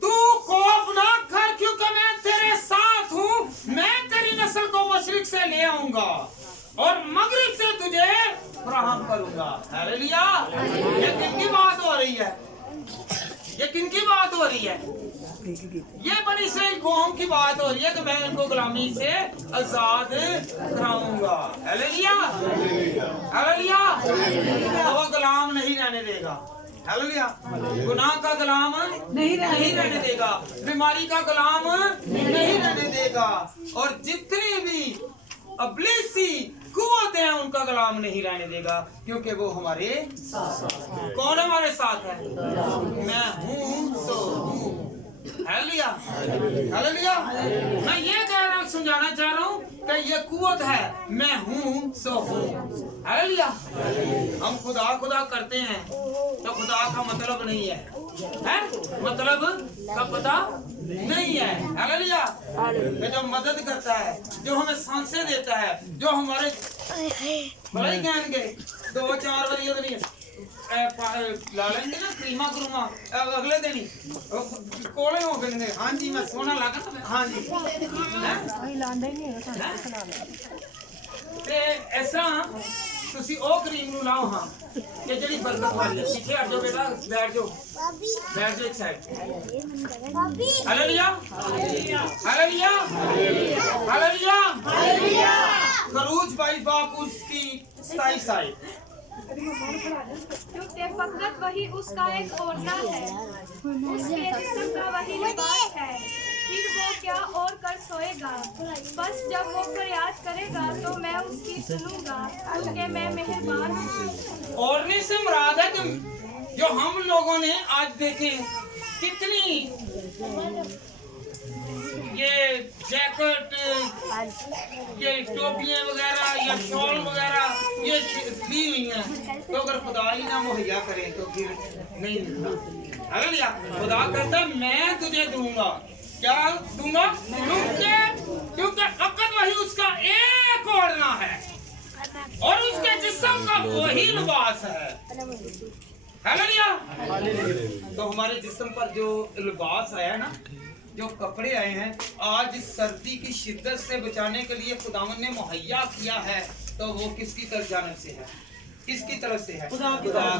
तू खौफ ना कर क्योंकि मैं तेरे साथ हूँ। मैं तेरी नस्ल को मशरिक से ले आऊंगा और मगरिब से तुझे फराहम करूंगा। हालेलुया। ये किनकी बात हो रही है? ये किनकी बात हो रही है? ये बनी इस्राएल कौम की बात हो रही है कि मैं इनको गुलामी से आजाद कराऊंगा। हालेलुया। हालेलुया। तो वो गुलाम नहीं रहने देगा। हालेलुया। गुनाह का गुलाम नहीं रहने देगा, बीमारी का गुलाम नहीं रहने देगा, और जितनी भी अब्लिसी कुव्वतें हैं उनका गुलाम नहीं रहने देगा, क्योंकि वो हमारे साथ। कौन हमारे साथ है? मैं हूँ तो हूँ। हालेलुया। हालेलुया। मैं ये कह रहा हूँ, समझाना चाह रहा हूँ कि ये कुव्वत है, मैं हूँ सो हूँ। हालेलुया। हम खुदा खुदा करते हैं तो खुदा का मतलब नहीं है, मतलब का पता नहीं है। हालेलुया। जो मदद करता है, जो हमें सांसें देता है, जो हमारे भलाई कहेंगे 2-4 बार ये तो नहीं ला लेंगे ना क्रीमा क्रूमा अगले दिन ही कोले हो गए। हाँ जी मैं सोना लगा। हाँ जी ऐसा तुसी ओ क्रीम नु लाओ। हाँ ये जड़ी बरकत वाली है। पीछे हट जाओ बेटा, बैठ जाओ एक साइड। हालेलुया। हालेलुया। हालेलुया। खरूज बाई बापूस की 27 आयत। क्योंकि फकत वही उसका एक ओढ़ना है, उसके जिस्म का वही लिबास है। फिर वो क्या और कर सोएगा? बस जब वो फरियाद करेगा तो मैं उसकी सुनूंगा, क्योंकि मैं मेहरबान हूँ। ओढ़ने से मुराद है कि जो हम लोगों ने आज देखे कितनी ये जैकेट, ये टोपियां वगैरह या शॉल वगैरह ये दी हुई हैं, तो अगर खुदा ही ना मुहैया करे तो फिर नहीं मिलता। हालेलुया। खुदा कहता मैं तुझे दूंगा। क्या दूंगा? क्योंकि फकत वही उसका एक ओढ़ना है और उसके जिस्म का वही लिबास है। हालेलुया। तो हमारे जिस्म पर जो लिबास आया ना, जो कपड़े आए हैं, आज इस सर्दी की शिद्दत से बचाने के लिए खुदावन ने मुहैया किया है, तो वो किसकी तरफ जानिब से है? किसकी तरफ से है? खुदा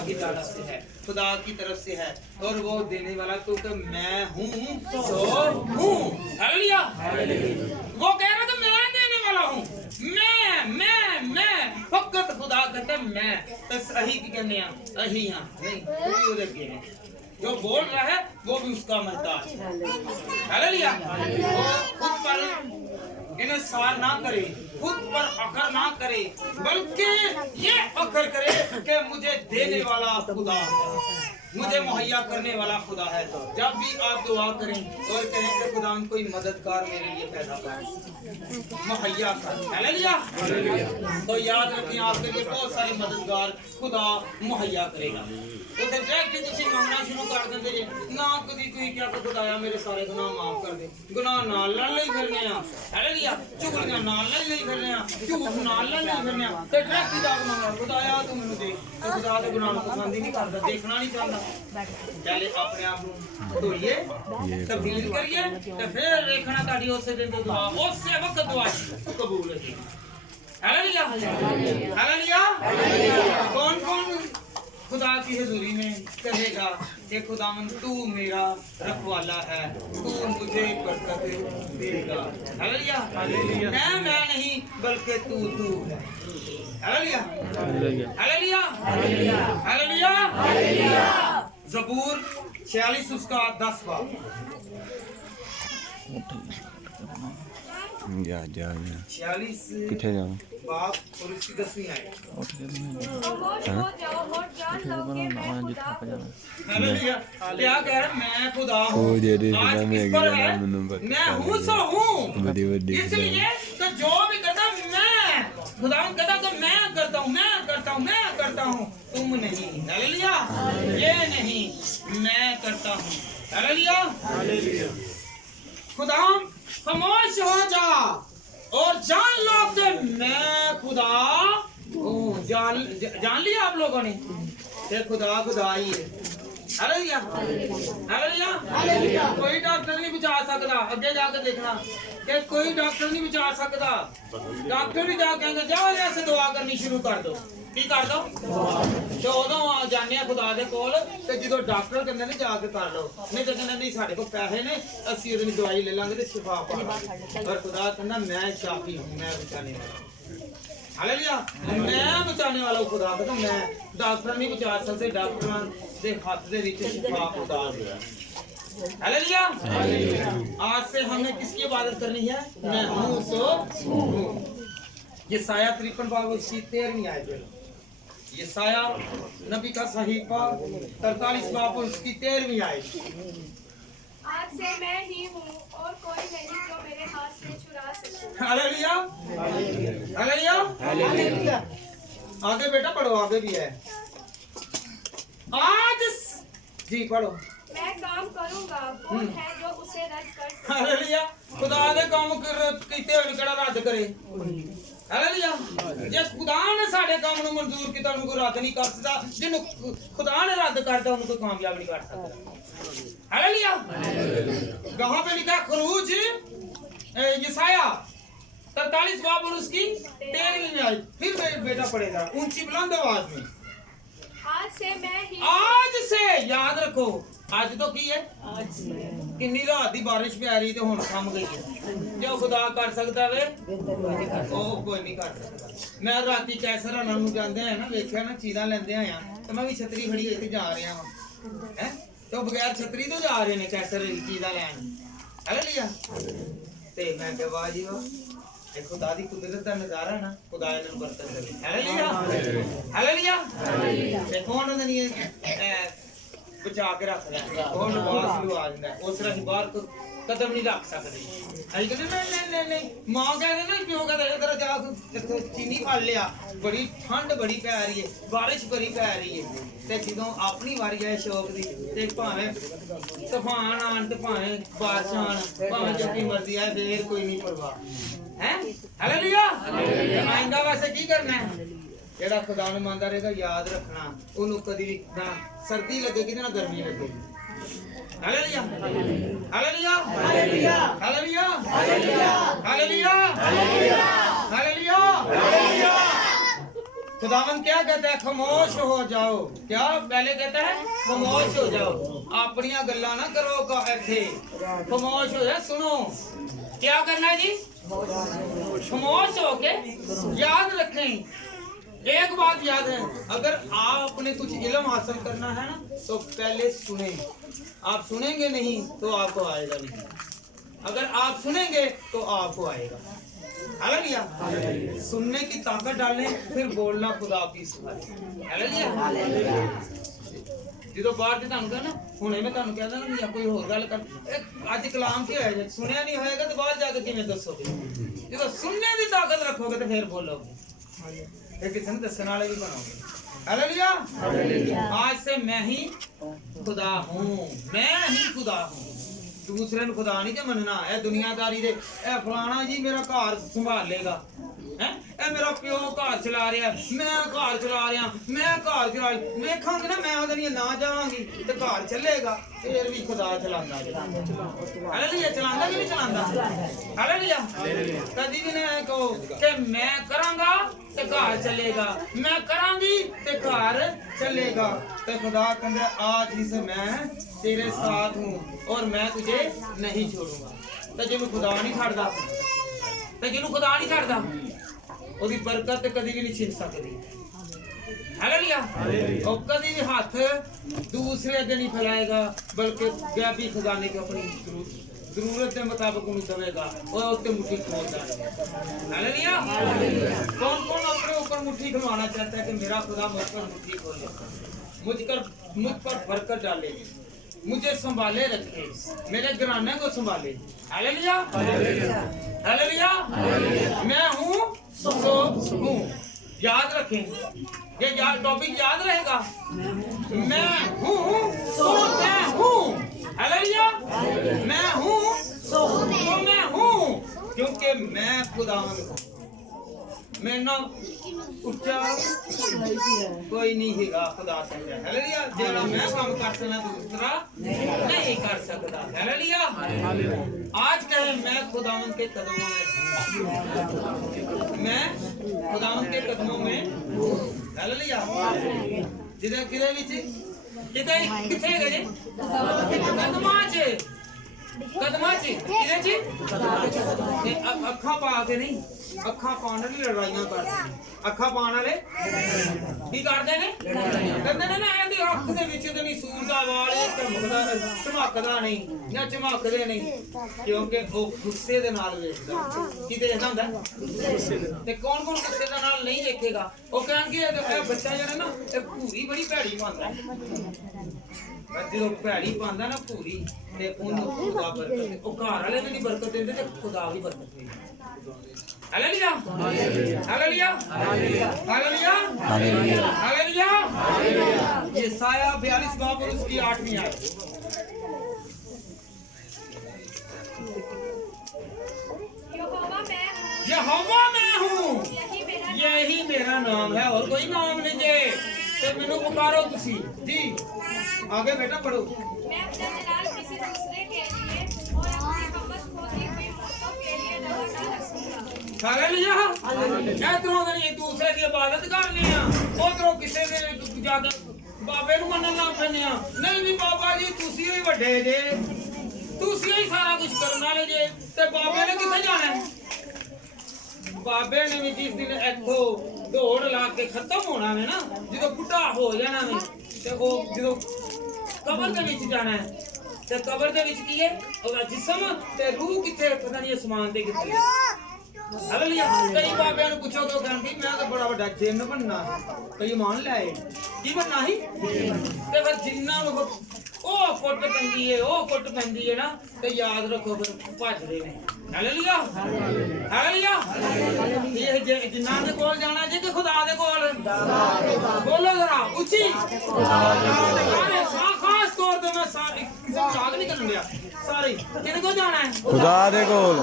की तरफ से है। खुदा की तरफ से है, और वो देने वाला तो मैं हूँ सो हूँ। हालेलुया। वो कह रहा था मैं देने वाला हूँ। मैं फकत खुदा कहता मैं तो सही की कहने अही हाँ नहीं वो भी उधर हैं। जो बोल रहा है वो भी उसका महताज है। हालेलुया। खुद पर इन्सार ना करे, खुद पर फख्र ना करे, बल्कि ये फख्र करे कि मुझे देने वाला खुदा है, मुझे मुहैया करने वाला खुदा है। जब भी आप दुआ करें और कहें कि खुदा कोई मददगार मेरे लिए पैदा कर, मुहैया कर। हालेलुया। तो याद रखें आपके लिए बहुत सारे मददगार खुदा मुहैया करेगा। तो डायरेक्ट तुसी मांगना शुरू कर देंगे जी ना, कभी कोई क्या खुदाया मेरे सारे गुनाह माफ कर दे। गुनाह नाल नहीं करने आ। हालेलुया। चुगलियां नाल नहीं करने आ, झूठ नाल नहीं करने आ, ते डायरेक्ट ही जाके मांगना खुदाया तू मैनू दे। ते खुदा दे गुनाह को पसंद ही नहीं करदा, देखना नहीं चाहता। पहले अपने आप को धोइए, तब्दील करिए, ते फिर देखना ताड़ी उस दिन दी दुआ उस वक्त दुआ कबूल होगी। हालेलुया। हालेलुया। कौन खुदा की हजूरी में कहेगा कि खुदावन तू मेरा रखवाला है, तू मुझे बरकत देगा। हालेलुया। मैं नहीं बल्कि तू है। हालेलुया। हालेलुया। हालेलुया। ज़बूर 46 उसका 10 बाब। जा 46 किथे जाऊं बाप और उसकी 10वीं आयत। होश हो जाओ और जान लो कि मैं खुदा हूँ। हालेलुया। क्या कह रहा है? मैं खुदा हूँ। ओ दे दे आज मैं किस पर गया है? नंबर मैं हूँ सो हूँ। बड़ी बड़ी इसलिए तो जो भी कहता मैं खुदा कहता तो मैं करता हूँ, मैं करता हूँ, मैं करता हूँ, तुम नहीं। हालेलुया। ये नहीं, मैं करता हूँ। हालेलुया। खुदा खामोश हो जा और जान लो कि मैं खुदा हूँ। जान लिया आप लोगों ने? ये खुदा खुदा ही है। हालेलुया। हालेलुया। कोई डॉक्टर नहीं बचा सकता। अगे जाकर देखना कि कोई डॉक्टर नहीं बचा सकता। डॉक्टर भी जा कहेंगे जाओ ऐसे दुआ करनी शुरू कर दो। की कर दो? तो उदों आ जाने खुदा दे कोल ते जो डॉक्टर कहते ने जाके कर लो, नहीं तो कहना नहीं साढ़े को पैसे ने असि उहदी दवाई ले लांगे ते शिफा पा लांगे। पर खुदा कहना मैं शाफी हूं, मैं बचाने वाला। हालेलुया। मैं बचाने वाला खुदा कहता मैं। डॉक्टर नहीं बचा सकते, डॉक्टरां दे हाथ दे विच शिफा खुदा दिया। हालेलुया। आज से हमें किसकी इबादत करनी है? मैं हूं सो हूं। यशायाह 53 बाब उसकी 13वीं आयत। यशायाह नबी का सहीफा 43 बाब उसकी 13वीं आयत। आज से मैं ही हूँ और कोई नहीं जो मेरे हाथ से छुड़ा सके। हालेलुया। हालेलुया। हालेलुया। आगे बेटा पढ़ो, आगे भी है। आज जी पढ़ो। मैं काम करूंगा, कौन है जो उसे रद्द कर सके? हालेलुया। खुदा दे काम कीते होए किहड़ा रद्द करे? हालेलुया। जे खुदा ने साडे काम नूं मंजूर कीता उन्हें कोई रद्द नहीं कर सकदा। जिन्हों खुदा ने रद्द करता उन्हें कोई कामयाब नहीं कर सकता। हालेलुया। कहां पे लिखा? खरूज यशायाह 43 बाब और उसकी 13वीं आयत। फिर बेटा पढ़ेगा ऊंची बुलंद आवाज में। आज से मैं ही आज से याद रखो। आज तो की है? किन्नी रात दी बारिश पे आ रही तो हुण थम गई है। जो खुदा कर सकता वे ਉਹ ਕੋਈ ਨਹੀਂ ਕਰ ਸਕਦਾ। ਮੈਂ ਰਾਤੀ ਕੈਸਰ ਹਨਾਂ ਨੂੰ ਜਾਂਦੇ ਆ ਨਾ ਵੇਖਿਆ ਨਾ ਚੀਜ਼ਾਂ ਲੈਂਦੇ ਆਇਆ ਤੇ ਮੈਂ ਵੀ ਛਤਰੀ ਫੜੀ ਹੋਈ ਤੇ ਜਾ ਰਿਹਾ ਹਾਂ ਹੈ ਤੇ ਉਹ ਬਗੈਰ ਛਤਰੀ ਤੋਂ ਜਾ ਰਹੇ ਨੇ ਕੈਸਰ ਦੀ ਚੀਜ਼ਾਂ ਲੈਣ। ਹਾਲੇਲੂਇਆ। ਤੇ ਮੈਂ ਕਿਹਾ ਵਾਹ ਜੀ ਵਾਹ, ਇਹ ਖੁਦਾ ਦੀ ਕੁਦਰਤ ਦਾ ਨਜ਼ਾਰਾ ਨਾ। ਖੁਦਾ ਇਹਨਾਂ ਨੂੰ ਬਰਕਤ ਦੇਵੇ। ਹਾਲੇਲੂਇਆ। ਹਾਲੇਲੂਇਆ। ਤੇ ਕੌਣ ਉਹਨਾਂ ਦੀ बचा के रख लिया और बाहर लुआ ਜਾਂਦਾ ਉਸ ਤਰ੍ਹਾਂ ਹੀ ਬਾਹਰ ਕਦਮ ਨਹੀਂ ਰੱਖ ਸਕਦੇ। ਅਸੀਂ ਕਹਿੰਦੇ ਨਹੀਂ ਨਹੀਂ ਮਾਂ ਕਹਿੰਦੇ ਨਾ ਪਿਓ ਕਹਿੰਦਾ ਇਧਰ ਜਾ ਇੱਥੇ ਚੀਨੀ ਫੜ ਲਿਆ। ਬੜੀ ਠੰਡ ਬੜੀ ਪੈ ਰਹੀ ਹੈ, ਬਾਰਿਸ਼ ਬੜੀ ਪੈ ਰਹੀ ਹੈ ਤੇ ਜਦੋਂ ਆਪਣੀ ਵਾਰੀ ਆਏ ਸ਼ੌਕ ਦੀ ਤੇ ਭਾਵੇਂ ਤੂਫਾਨ ਆਣ ਤੇ ਭਾਵੇਂ ਬਾਰਿਸ਼ ਆਣ ਭਾਵੇਂ ਜਿੰਨੀ ਮਰਜ਼ੀ ਆਏ ਫੇਰ ਕੋਈ ਨਹੀਂ ਪਰਵਾਹ ਹੈ। ਹਾਲੇਲੂਇਆ। ਆਇੰਦਾ ਵਾਸਤੇ ਕੀ ਕਰਨਾ ਹੈ? ਜਿਹੜਾ ਖੁਦਾ ਨੂੰ ਮੰਨਦਾ ਰਹੇਗਾ ਯਾਦ ਰੱਖਣਾ ਉਹਨੂੰ ਕਦੀ ਵੀ ਨਾ ਸਰਦੀ ਲੱਗੇਗੀ ਤੇ ਨਾ ਗਰਮੀ ਲੱਗੇਗੀ। Hallelujah. Hallelujah. Hallelujah. Hallelujah. Hallelujah. Hallelujah. Hallelujah. खुदावन क्या कहता है? खामोश हो जाओ। क्या पहले कहता है? खामोश हो जाओ। अपनी गल्लां ना करो ऐथे, खामोश हो जाओ। सुनो क्या करना है जी? खामोश होके याद रखें। एक बात याद है, अगर आपने कुछ इल्म हासिल करना है ना तो पहले सुने। आप सुनेंगे नहीं तो आपको आएगा नहीं, अगर आप सुनेंगे तो आपको आएगा। हालेलुया। सुनने की ताकत डालने फिर बोलना खुदा की सिफारिश। हालेलुया। ਜਦੋਂ ਬਾਹਰ ਤੇ ਤੁਹਾਨੂੰ ਕਹਿੰਦਾ ਹੁਣੇ ਮੈਂ ਤੁਹਾਨੂੰ ਕਹਿੰਦਾ ਨਾ ਜਾਂ ਕੋਈ ਹੋਰ ਗੱਲ ਕਰ ਅੱਜ ਕਲਾਮ ਕੀ ਹੋਇਆ ਜੇ ਸੁਣਿਆ ਨਹੀਂ ਹੋਏਗਾ ਤੇ ਬਾਹਰ ਜਾ ਕੇ ਕਿਵੇਂ ਦੱਸੋਗੇ? ਜਦੋਂ ਸੁਣਨੇ ਦੀ ਤਾਕਤ ਰੱਖੋਗੇ ਤੇ ਫਿਰ ਬੋਲੋਗੇ, ਇਹ ਕਿਸੇ ਨੂੰ ਦੱਸਣ ਵਾਲੇ ਵੀ ਬਣੋਗੇ। हालेलुया। आज से मैं ही खुदा हूँ, मैं ही खुदा हूँ। दूसरे ਨੂੰ खुदा नहीं जे मनना है दुनियादारी दे ए फलाना जी मेरा घर संभाल लेगा है, ए मेरा प्यो घर चला रहा है, मैं घर चला रहा, मैं घर चला वेखांगे ना मैं ओदे लिए ना जावांगी ते घर चलेगा फिर भी खुदा चलांदा है। हालेलुया। चलांदा कि नहीं चलांदा? हालेलुया। कदी भी नहीं कहो कि मैं करांगा ते घर चलेगा, मैं करांगी ते घर चलेगा। ते खुदा कहंदा आज ही से मैं तेरे साथ हूँ और मैं तुझे नहीं छोड़ूंगा। ते जिन्हों खुदा नहीं छड्डदा, ते जिन्हों खुदा नहीं छड्डदा ओदी बरकत कदी भी नहीं छिन सकदी। हालेलुया। और कदी भी हाथ दूसरे अगे नहीं फैलाएगा बल्कि गैबी खजाने को अपनी जरूरत के मुताबिक उन्हें देगा और उसके मुट्ठी खोलता है। हालेलुया। कौन कौन अपने ऊपर मुट्ठी खिलवाना चाहता है कि मेरा खुदा मुझ पर मुट्ठी खोले, मुझ पर बरकत डाले, मुझे संभाले रखे, मेरे घराने को संभाले। हालेलुया। हालेलुया। मैं हूँ सो हूँ। याद रखें, ये टॉपिक याद रहेगा। मैं हूँ सो मैं हूँ। हालेलुया। मैं हूँ सो मैं हूँ, क्योंकि मैं खुदावंद हूँ। मैं ना उच्चा कोई नहीं हैगा खुदा समझा। हालेलुया। जेड़ा मैं काम कर सकना दूसरा नहीं कर सकता। हालेलुया। आज कहे मैं खुदावंद के कदमों में, मैं खुदावंद के कदमों में। हालेलुया। जिधर किधर विच किथे किथे गए कदमां च किधे च अखा पा के नहीं, अखा पाने वाली लड़ाइयां करदे। अखा पाने वाले की करदे ने कहंदे ने ना ਇਹਦੀ ਅੱਖ ਦੇ ਵਿੱਚ ਤੇ ਨਹੀਂ ਸੂਰ ਦਾ ਵਾਲ ਚਮਕਦਾ ਨਹੀਂ ਜਾਂ ਚਮਕਦੇ ਨਹੀਂ, ਕਿਉਂਕਿ ਉਹ ਗੁੱਸੇ ਦੇ ਨਾਲ ਵੇਖਦਾ। ਕੀ ਦੇਖਦਾ ਹੁੰਦਾ ਤੇ ਕੌਣ ਗੁੱਸੇ ਦੇ ਨਾਲ ਨਹੀਂ ਦੇਖੇਗਾ। ਉਹ ਕਹਿਣਗੇ ਇਹ ਬੱਚਾ ਜਿਹੜਾ ਨਾ ਇਹ ਭੂਰੀ ਬੜੀ ਭੈੜੀ ਪਾਉਂਦਾ। ਜਦੋਂ ਭੈੜੀ ਪਾਉਂਦਾ ਨਾ ਭੂਰੀ ਤੇ ਉਹਨੂੰ ਖੁਦਾ ਬਰਕਤ, ਉਹ ਘਰ ਵਾਲੇ ਵੀ ਨਹੀਂ ਬਰਕਤ ਦਿੰਦੇ ਤੇ ਖੁਦਾ ਵੀ ਬਰਕਤ ਦਿੰਦਾ। हालेलुया। हालेलुया। हालेलुया। हालेलुया। यशायाह 42 बाब और उसकी 8वीं आयत। यहोवा मैं हूँ, यही मेरा नाम है और कोई नाम नहीं है। तो मैनू पुकारो तुसी जी। आगे बेटा पढ़ो। मैं अपना जलाल किसी दूसरे के लिए और अपनी कमर खोदी हुई मुर्दों के लिए लगातार रखूंगा। हालेलुया। इधरों एक दूसरे की इबादत करनी है, उधरों किसी दे जाके बाबे नूं मनन लग पैंदे आ। नहीं बाबा जी तुसी ही वड्डे जे, तुसी ही सारा कुछ करन वाले जे, ते बाबे ने किथे जाना है? बाबे ने भी जिस दिन इथों दौड़ ला के खत्म होना है ना, जो बुढ़ा हो जाना है ते वो जो कबर दे विच जाना है, ते कबर दे विच की है ओदा जिस्म ते रूह किथे पता नहीं आसमान ते किथे। हालेलुया। कई बाबे नूं पुछो तो कहंदी मैं तो बड़ा बड़ा जिन्न बनना है। कई मान लाए की बनना ही ते फिर जिन्ना नूं ओ फुट पैंदी है, ओ फुट पैंदी है ना, ते याद रखो फिर भजदे ने। हालेलुया। हालेलुया। ये जिन्ना दे कोल जाना जे कि खुदा दे कोल? बोलो जरा उच्ची। सारे खास तौर ते मैं सारी किसी मजाक नहीं करन दिया, सारी किने को जाना है? खुदा दे कोल।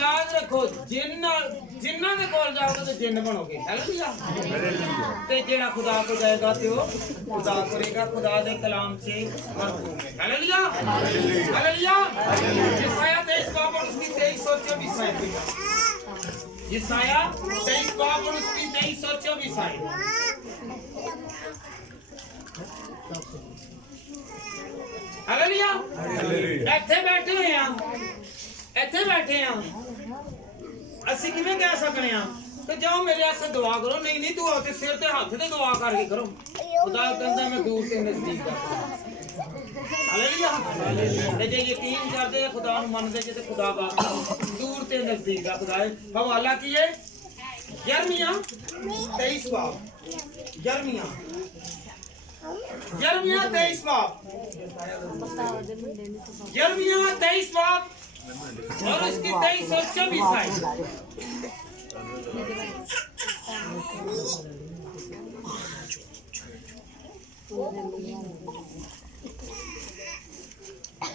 याद रखो जिन्ना दे कोल जाओगे तो जिन्न बनोगे। हालेलुया। ते जेड़ा खुदा को जाएगा ते वो खुदा करेगा, खुदा दे कलाम से मरहूम है। हालेलुया। हालेलुया। यशायाह 23 बाब और उसकी 23 और 24 आयत। यशायाह 23 बाब और उसकी 23 और 24 आयत। हालेलुया। ਇੱਥੇ ਬੈਠੇ ਹੋਏ ਆ, ਇੱਥੇ ਬੈਠੇ ਆ, ਅਸੀਂ ਕਿਵੇਂ ਕਹਿ ਸਕਨੇ ਆ ਕਿ ਜਾਓ ਮੇਰੇ ਵਾਸਤੇ ਦੁਆ ਕਰੋ? ਨਹੀਂ ਨਹੀਂ, ਤੂੰ ਆਪਦੇ ਸਿਰ ਤੇ ਹੱਥ ਤੇ ਦੁਆ ਕਰਕੇ ਕਰੋ। ਖੁਦਾ ਕਹਿੰਦਾ ਮੈਂ ਦੂਰ ਤੇ ਨਜ਼ਦੀਕ ਦਾ। ਹਾਲੇਲੂਇਆ। ਤੇ ਜੇ ਯਕੀਨ ਕਰਦੇ ਆ ਖੁਦਾ ਨੂੰ ਮੰਨਦੇ ਜੇ ਤੇ ਖੁਦਾ ਬਾਪ ਦੂਰ ਤੇ ਨਜ਼ਦੀਕ ਦਾ ਖੁਦਾ ਹੈ। ਹਵਾਲਾ ਕੀ ਹੈ? यिर्मयाह 23 बाब। यिर्मयाह 23 बाब। यिर्मयाह 23 बाब और उसकी 23 और 24 आयत।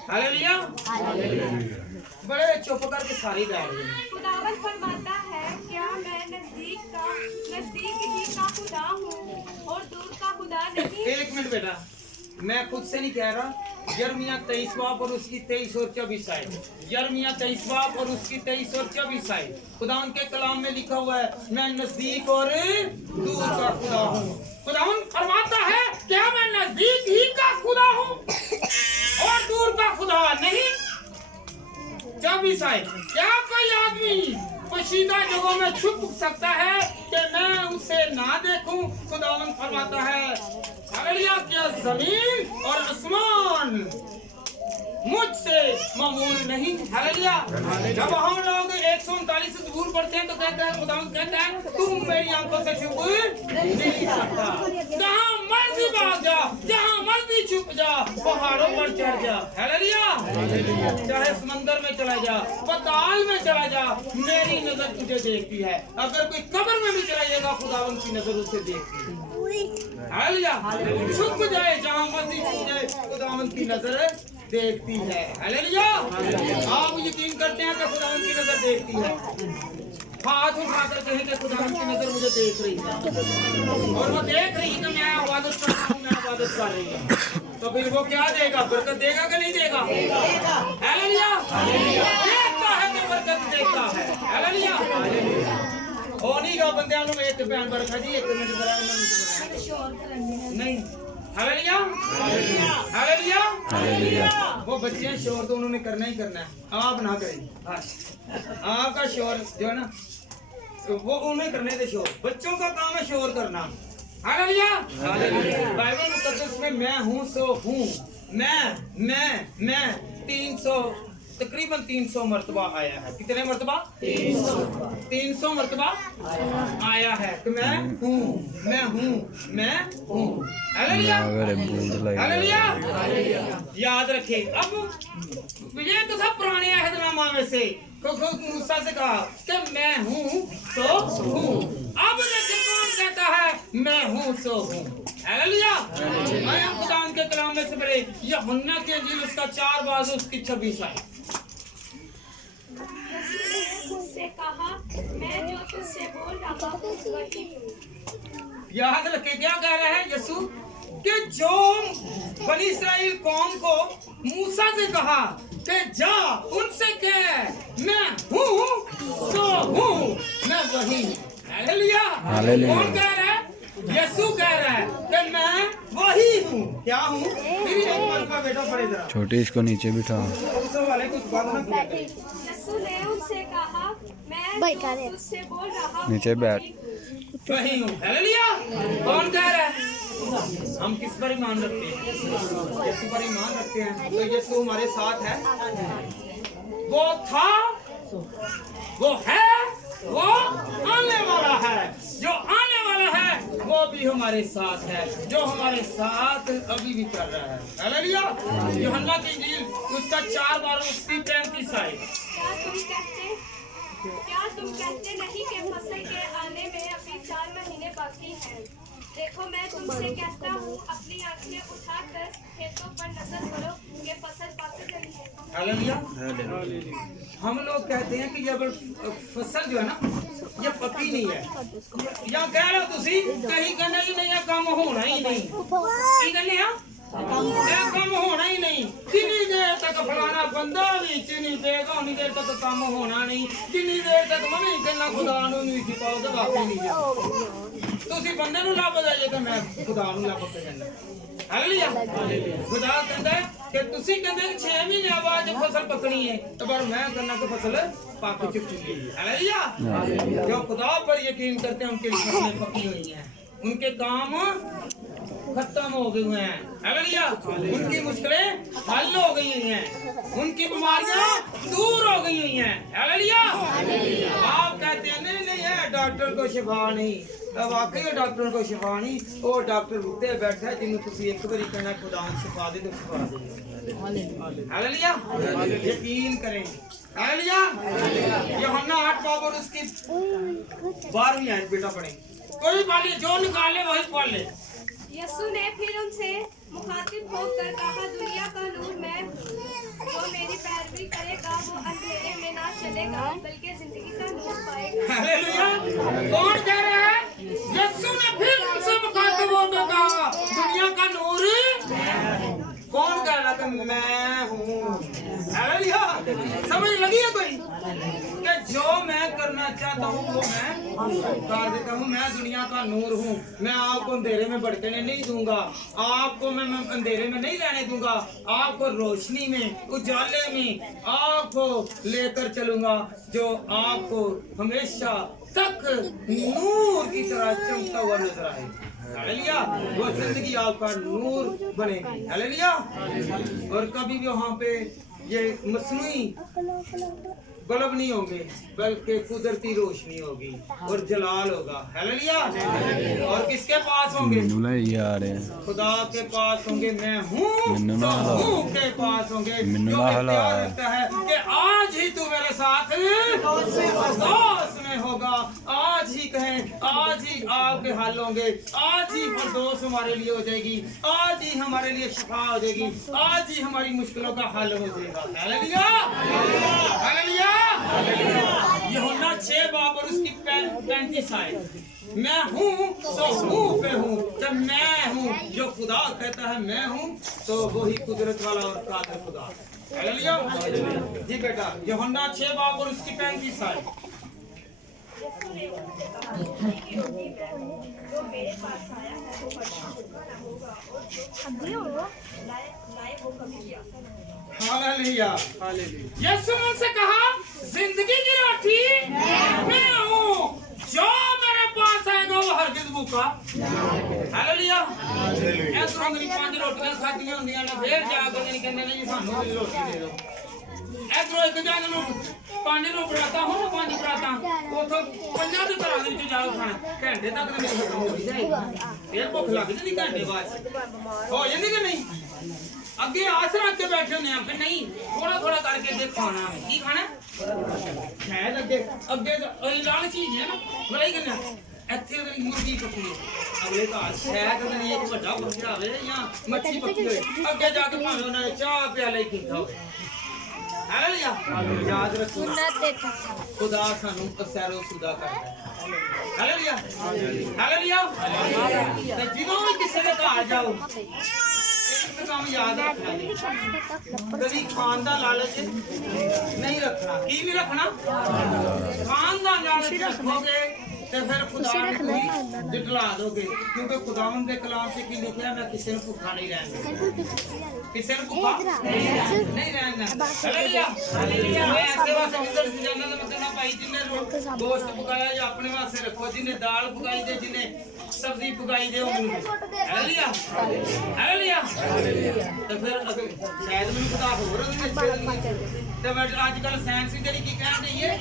हालेलुया। बड़े चुप करके सारी बैठ गए। खुदावंद फरमाता है, क्या मैं नजदीक ही का खुदा हूँ और दूर का खुदा नहीं? एक मिनट बेटा, मैं खुद से नहीं कह रहा। यिर्मयाह 23 बाब और उसकी 23 और 24 आयत। यिर्मयाह 23 बाब और उसकी 23 और 24 आयत। खुदावंद के कलाम में लिखा हुआ है, मैं नजदीक और दूर का खुदा हूँ। खुदावंद फरमाता है, क्या मैं नजदीक ही का खुदा हूँ और दूर का खुदा नहीं? 24 आयत। क्या कोई आदमी पोशीदा जगहों में छुप सकता है कि मैं उसे ना देखूं? खुदावंद फरमाता है, हालेलुया, क्या जमीन और आसमान मुझसे मामूल नहीं। हालेलुया। जब हम लोग 100 139 ज़बूर पढ़ते हैं तो कहता है, खुदावंद कहता है तुम मेरी आंखों से छुप नहीं सकता। जहाँ मर्जी भाग जा, जहाँ मर्जी छुप जा, पहाड़ों पर चढ़ जा, हालेलुया, चाहे समंदर में चला जा, पाताल में चला जा, मेरी नजर तुझे देखती है। अगर कोई कब्र में भी चला जाएगा, खुदावंद की नजर उसे देखती है। हालेलुया, छुप जाए जहाँ मर्जी छुप जाए, खुदावंद की नजर देखती है। हालेलुया, आप यकीन करते हैं कि खुदावंद की नजर देखती है? हाथ उठाकर कहें कि खुदावंद की नजर मुझे देख रही है, और वो देख रही है कि मैं इबादत कर रहा हूँ, मैं इबादत कर रही हूँ, तो फिर वो क्या देगा? बरकत देगा कि नहीं देगा? हालेलुया, देखता है कि बरकत देता है। हालेलुया, ओ नहीं गा बंदे ਨੂੰ एक भैन बरखा जी एक मिनट नहीं। Hallelujah, hallelujah, hallelujah. वो बच्चे शोर तो उन्होंने करना ही करना है, आप ना करें। आपका शोर जो है ना वो उन्हें करने दे शोर, बच्चों का काम है शोर करना। हालेलुया, बाइबल मुकद्दस में मैं हूँ सो हूँ, मैं 300 तकरीबन 300 मरतबा आया है। कितने मरतबा? 300 मरतबा आया है कि मैं हूँ। हालेलुया, हालेलुया, याद रखे। अब ये तो था पुराने अहदनामा में से, मूसा से कहा कि मैं हूँ तो हूँ। अब देखिए कौन कहता है मैं हूँ सो हूँ। हालेलुया, मैं खुदा के कलाम में से पढ़े यूहन्ना की इंजील उसका 4 बाज़ उसकी 26 आयत। उससे कहा मैं जो तुझसे बोल रहा हूँ वही हूँ। याद रखे क्या कह रहा है यीशु कि जो बनी इस्राएल कौम को मूसा से कहा कि जा उनसे कह मैं हूँ सो हूँ, मैं वही हूँ। हालेलुया, कौन कह रहा है? यीशु कह रहा है कि मैं वही हूँ। क्या हूँ? मेरी एक मरतबा बेटा पड़े जरा, छोटे इसको नीचे बिठा। वाले कुछ बात ना किया। यीशु ने उनसे कहा मैं जो तुझसे बोल रहा हूँ नीचे बैठ। वही हूँ। हालेलुया, कौन कह रहा है? हम किस पर ईमान रखते हैं? यीशु पर ईमान रखते हैं, तो यीशु हमारे साथ है। वो था, वो है, वो आने वाला है। जो आने वाला है वो भी हमारे साथ है, जो हमारे साथ अभी भी कर रहा है। हालेलुया, यूहन्ना की इंजील उसका 4 बार उसकी 35 आयत। क्या तुम कहते नहीं कि फसल के आने में अभी 4 महीने बाकी हैं? देखो मैं तुमसे कहता हूँ अपनी आंखें उठाकर खेतों पर नजर करो कि फसल पक गई है। हालेलुया, हम लोग कहते हैं कि जब फसल जो है ना ये पकी नहीं है, या कह रहे हो तुसी कहीं कहना ही नहीं, काम होना ही नहीं। की कहने काम होना ही नहीं। जितनी देर तक फलाना बंदा भी चीनी देगा उन्नी देर तक काम होना नहीं। जितनी देर तक मम्मी कहना खुदा नूं नहीं सिखाओ तो बाकी नहीं। तुसी बंदे नूं ला बजाइए कि मैं खुदा नूं ला के कहना। हालेलुया, खुदा कहता है कि तुसी कहते 6 महीने बाद फसल पकनी है, तो पर मैं कहना कि फसल पक चुकी है। हालेलुया, जो खुदा पर यकीन करते हैं उनकी फसलें पकी हुई हैं, उनके काम खत्म हो गए हुए हैं। हालेलुया, उनकी मुश्किलें हल हो गई हुई हैं, उनकी बीमारियां दूर हो गई हुई हैं। हालेलुया, आप कहते हैं नहीं नहीं है डॉक्टर को शिफा नहीं, अब वाकई डॉक्टर को शिफा नहीं, वो डॉक्टर उत्ते बैठा है जिन्होंने तुसी एक बारी कहना खुदा शिफा दे तो शिफा दे। हालेलुया, यकीन करें। हालेलुया, यूहन्ना 8 बाब और उसकी 12वीं आयत बेटा पढ़े, कोई बाली जो निकाले वही पढ़ ले। यीशु ने फिर उनसे मुखातिब होकर कहा दुनिया का नूर मैं हूँ, जो मेरी पैरवी करेगा वो अंधेरे में ना चलेगा बल्कि जिंदगी का नूर पाएगा। हालेलुया, कौन कह रहा है? यीशु ने फिर उनसे मुखातिब होकर कहा दुनिया का नूर कौन कह रहा था? मैं हूँ। हालेलुया, समझ लगी है कोई कि जो मैं करना चाहता हूँ वो मैं कर देता हूँ। मैं दुनिया का नूर हूँ, मैं आपको अंधेरे में भटकने नहीं दूंगा, आपको मैं अंधेरे में नहीं रहने दूंगा, आपको रोशनी में उजाले में आपको लेकर चलूंगा, जो आपको हमेशा तक नूर की तरह चमकता हुआ नजर आए। हालेलुया, वो जिंदगी आपका नूर बनेगी। हालेलुया, और कभी भी वहाँ पे ये मसनूई बल्ब नहीं होंगे बल्कि कुदरती रोशनी होगी और जलाल होगा। हालेलुया। और किसके पास होंगे? खुदा के पास होंगे। मैं हूँ के पास होंगे। जो इख्तियार रखता है कि आज ही तू मेरे साथ फिरदौस में होगा। आज ही कहें, आज ही आपके हल होंगे। आज ही फिरदौस हमारे लिए हो जाएगी। आज ही हमारे लिए शिफा हो जाएगी। आज ही हमारी मुश्किलों का हल हो जाएगा। हालेलुया। हालेलुया। यूहन्ना 6 बाब और उसकी 35 आयत। मैं हूँ तो हूँ पे हूँ। जब मैं हूँ, जो खुदा कहता है मैं हूँ, तो वही कुदरत वाला और कादिर खुदा। हालेलुया। जी बेटा, यूहन्ना 6 बाब और उसकी 35 आयत। जो मेरे पास आया है वो हरगिज़ होगा और जो लाए वो कभी भी आता नहीं। हालेलुया। यीशु ने उनसे कहा, जिंदगी की रोटी मैं हूँ। जो मेरे पास आएगा वो हरगिज़ भूखा। हालेलुया। मैं तो अंदर 5 रोटियां खाती होंदियां ने, फिर जाकर नहीं कहंदे नहीं सानू भी रोटी दे दो। इधरों एक जन ਨੂੰ 5 ਨੂੰ ਬਰਾਤਾ ਹੁਣ 5 ਬਰਾਤਾ ਉਥੋਂ 5 ਦੇ ਘਰਾਂ ਦੇ ਵਿੱਚ ਜਾ ਕੇ ਖਾਣਾ ਘੰਟੇ ਤੱਕ ਤਾਂ ਮੇਰੀ ਖਤਮ ਹੋ ਜਾਏਗੀ। ਫਿਰ ਭੁੱਖ ਲੱਗ ਜਾਂਦੀ ਘੰਟੇ ਬਾਅਦ ਹੋ ਜਾਂਦੀ ਕਿ ਨਹੀਂ? ਅੱਗੇ ਆਸ ਰੱਖ ਕੇ ਬੈਠੇ ਹੁੰਦੇ ਆ ਕਿ ਨਹੀਂ ਥੋੜਾ ਥੋੜਾ ਕਰਕੇ ਅੱਗੇ ਖਾਣਾ ਹੈ। ਕੀ ਖਾਣਾ? ਸ਼ਾਇਦ ਅੱਗੇ ਐਲਾਨ ਚੀਜ਼ ਹੈ ਨਾ ਬਲਾਈ ਕਰਨਾ। ਇੱਥੇ ਉਹਦੀ ਮੁਰਗੀ ਪੱਕੀ ਅਗਲੇ ਘਰ ਸ਼ਾਇਦ ਉਹਨੇ ਇੱਕ ਵੱਡਾ ਬੱਕਰਾ ਹੋਵੇ ਜਾਂ ਮੱਛੀ ਪੱਕੀ ਹੋਵੇ। ਅੱਗੇ ਜਾ ਕੇ ਭਾਵੇਂ ਉਹਨਾਂ ਨੇ ਚਾਹ ਪਿਆਲੇ ਕੀਤਾ ਹੋਵੇ। हालेलुया। याद रखो खुदा सानू असैरो सुदा करदा है। हालेलुया। हालेलुया। ते जिदों भी किसी दे घर जाओ एक काम याद रखना है, कभी खान दा लालच नहीं रखना। की नहीं रखना? खान दा लालच रखोगे ਤੇ ਫਿਰ ਖੁਦਾ ਨੂੰ ਜਿਤਲਾ ਦੋਗੇ, ਕਿਉਂਕਿ ਖੁਦਾਵੰਦ ਦੇ ਕਲਾਮ 'ਚ ਕੀ ਲਿਖਿਆ, ਮੈਂ ਕਿਸੇ ਨੂੰ ਭੁੱਖਾ ਨਹੀਂ ਰਹਿਣ ਦੇਣਾ। ਕਿਸੇ ਨੂੰ ਭੁੱਖਾ ਨਹੀਂ ਰਹਿਣ ਦੇਣਾ। ਹਾਲੇਲੂਇਆ। ਹਾਲੇਲੂਇਆ। ਮੈਂ ਐਸੇ ਵਾਸਤੇ ਜਿੱਦਣ ਜਾਣਾ ਤਾਂ ਮੈਂ ਕਹਿੰਦਾ ਭਾਈ ਜਿੰਨੇ ਗੋਸ਼ਤ ਪਕਾਇਆ ਜਾਂ ਆਪਣੇ ਵਾਸਤੇ ਰੱਖੋ, ਜਿੰਨੇ ਦਾਲ ਪਕਾਈ ਤੇ ਜਿੰਨੇ ਸਬਜ਼ੀ ਪਕਾਈ ਦੇ ਉਹ ਮੈਨੂੰ। ਹਾਲੇਲੂਇਆ। ਹਾਲੇਲੂਇਆ। ਤੇ ਫਿਰ ਸ਼ਾਇਦ ਮੈਨੂੰ ਖੁਦਾ ਹੋਰ ਉਹਦੇ ਵਿੱਚ ਤੇ ਅੱਜ ਕੱਲ ਸਾਇੰਸ ਵੀ ਜਿਹੜੀ ਕੀ ਕਹਿਣ ਡਈ ਹੈ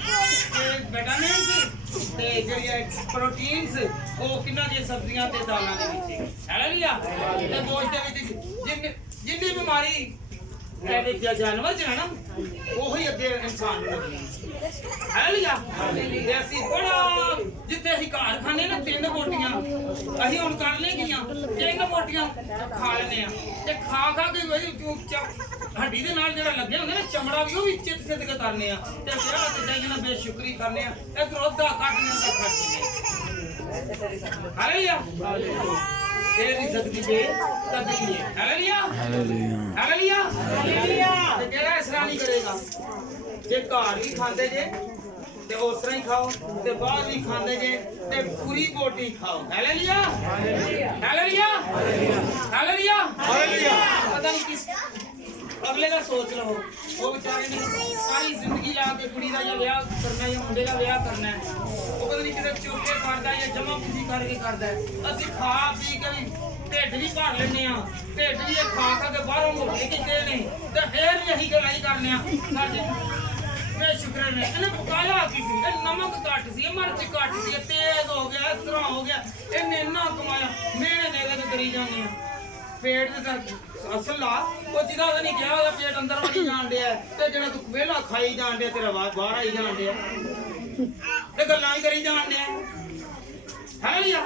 ਕਿ ਵਿਟਾਮਿਨਸ ਤੇ ਜਿਹੜੀ प्रोटीन्स वो किन्ना दी सब्जियां ते दालां दे विच। हालेलुया। ते गोश्त दे विच जिन्नी बीमारी ए विच जानवर च है ना ओही अगे इंसान नूं लगनी। हालेलुया। ते असीं बड़ा जिथे असीं घर खाने ना 3 रोटियां असीं हुण कर लेगियां 3 रोटियां खा लेने आ ते खा के हड्डी दे नाल जेड़ा लगे हुंदे ना चमड़ा भी ओ भी चित चित के करने आ ते फिर ते जाईना बेशुक्री करने आ इधर ओदा काटने दा खर्च। हालेलुया। तेरी इज्जत दी कदर नहीं है। हालेलुया। हालेलुया। हालेलुया। ते जेड़ा इसरा नहीं करेगा जे घर भी खांदे जे ते उस तरह ही खाओ ते बाहर भी खांदे जे ते पूरी बोटी खाओ। हालेलुया। हालेलुया। हालेलुया। हालेलुया। पता नहीं किस अगले का सोच लो, वो बेचारे ने सारी जिंदगी ला के कुड़ी का या ब्याह करना है या मुंडे का ब्याह करना है, वो पता नहीं किधर चौके करता है या जमा पूंजी करके करता है। असि खा पी के भी ढिड भी भर लेने आ, ढिड भी खा खा के बाहरों मोटे कीते ने ते फिर भी अही गलाई करने आ। साडे बेशुक्र ने इन्हें पकाया किसी नमक घट सी, मिर्च घट सी, तेज हो गया, इस तरह हो गया, इन्हें इन्ना कमाया, मेहने दे के करी जाने आ। पेट असल ला वो जिदा नहीं किया ਉਹਦਾ पेट अंदर वड़ी जान दिया ते जेड़ा तू वेला खाई जान दिया तेरा बाहर आई जान दिया ते गल्लां ही करी जान दिया। हालेलुया।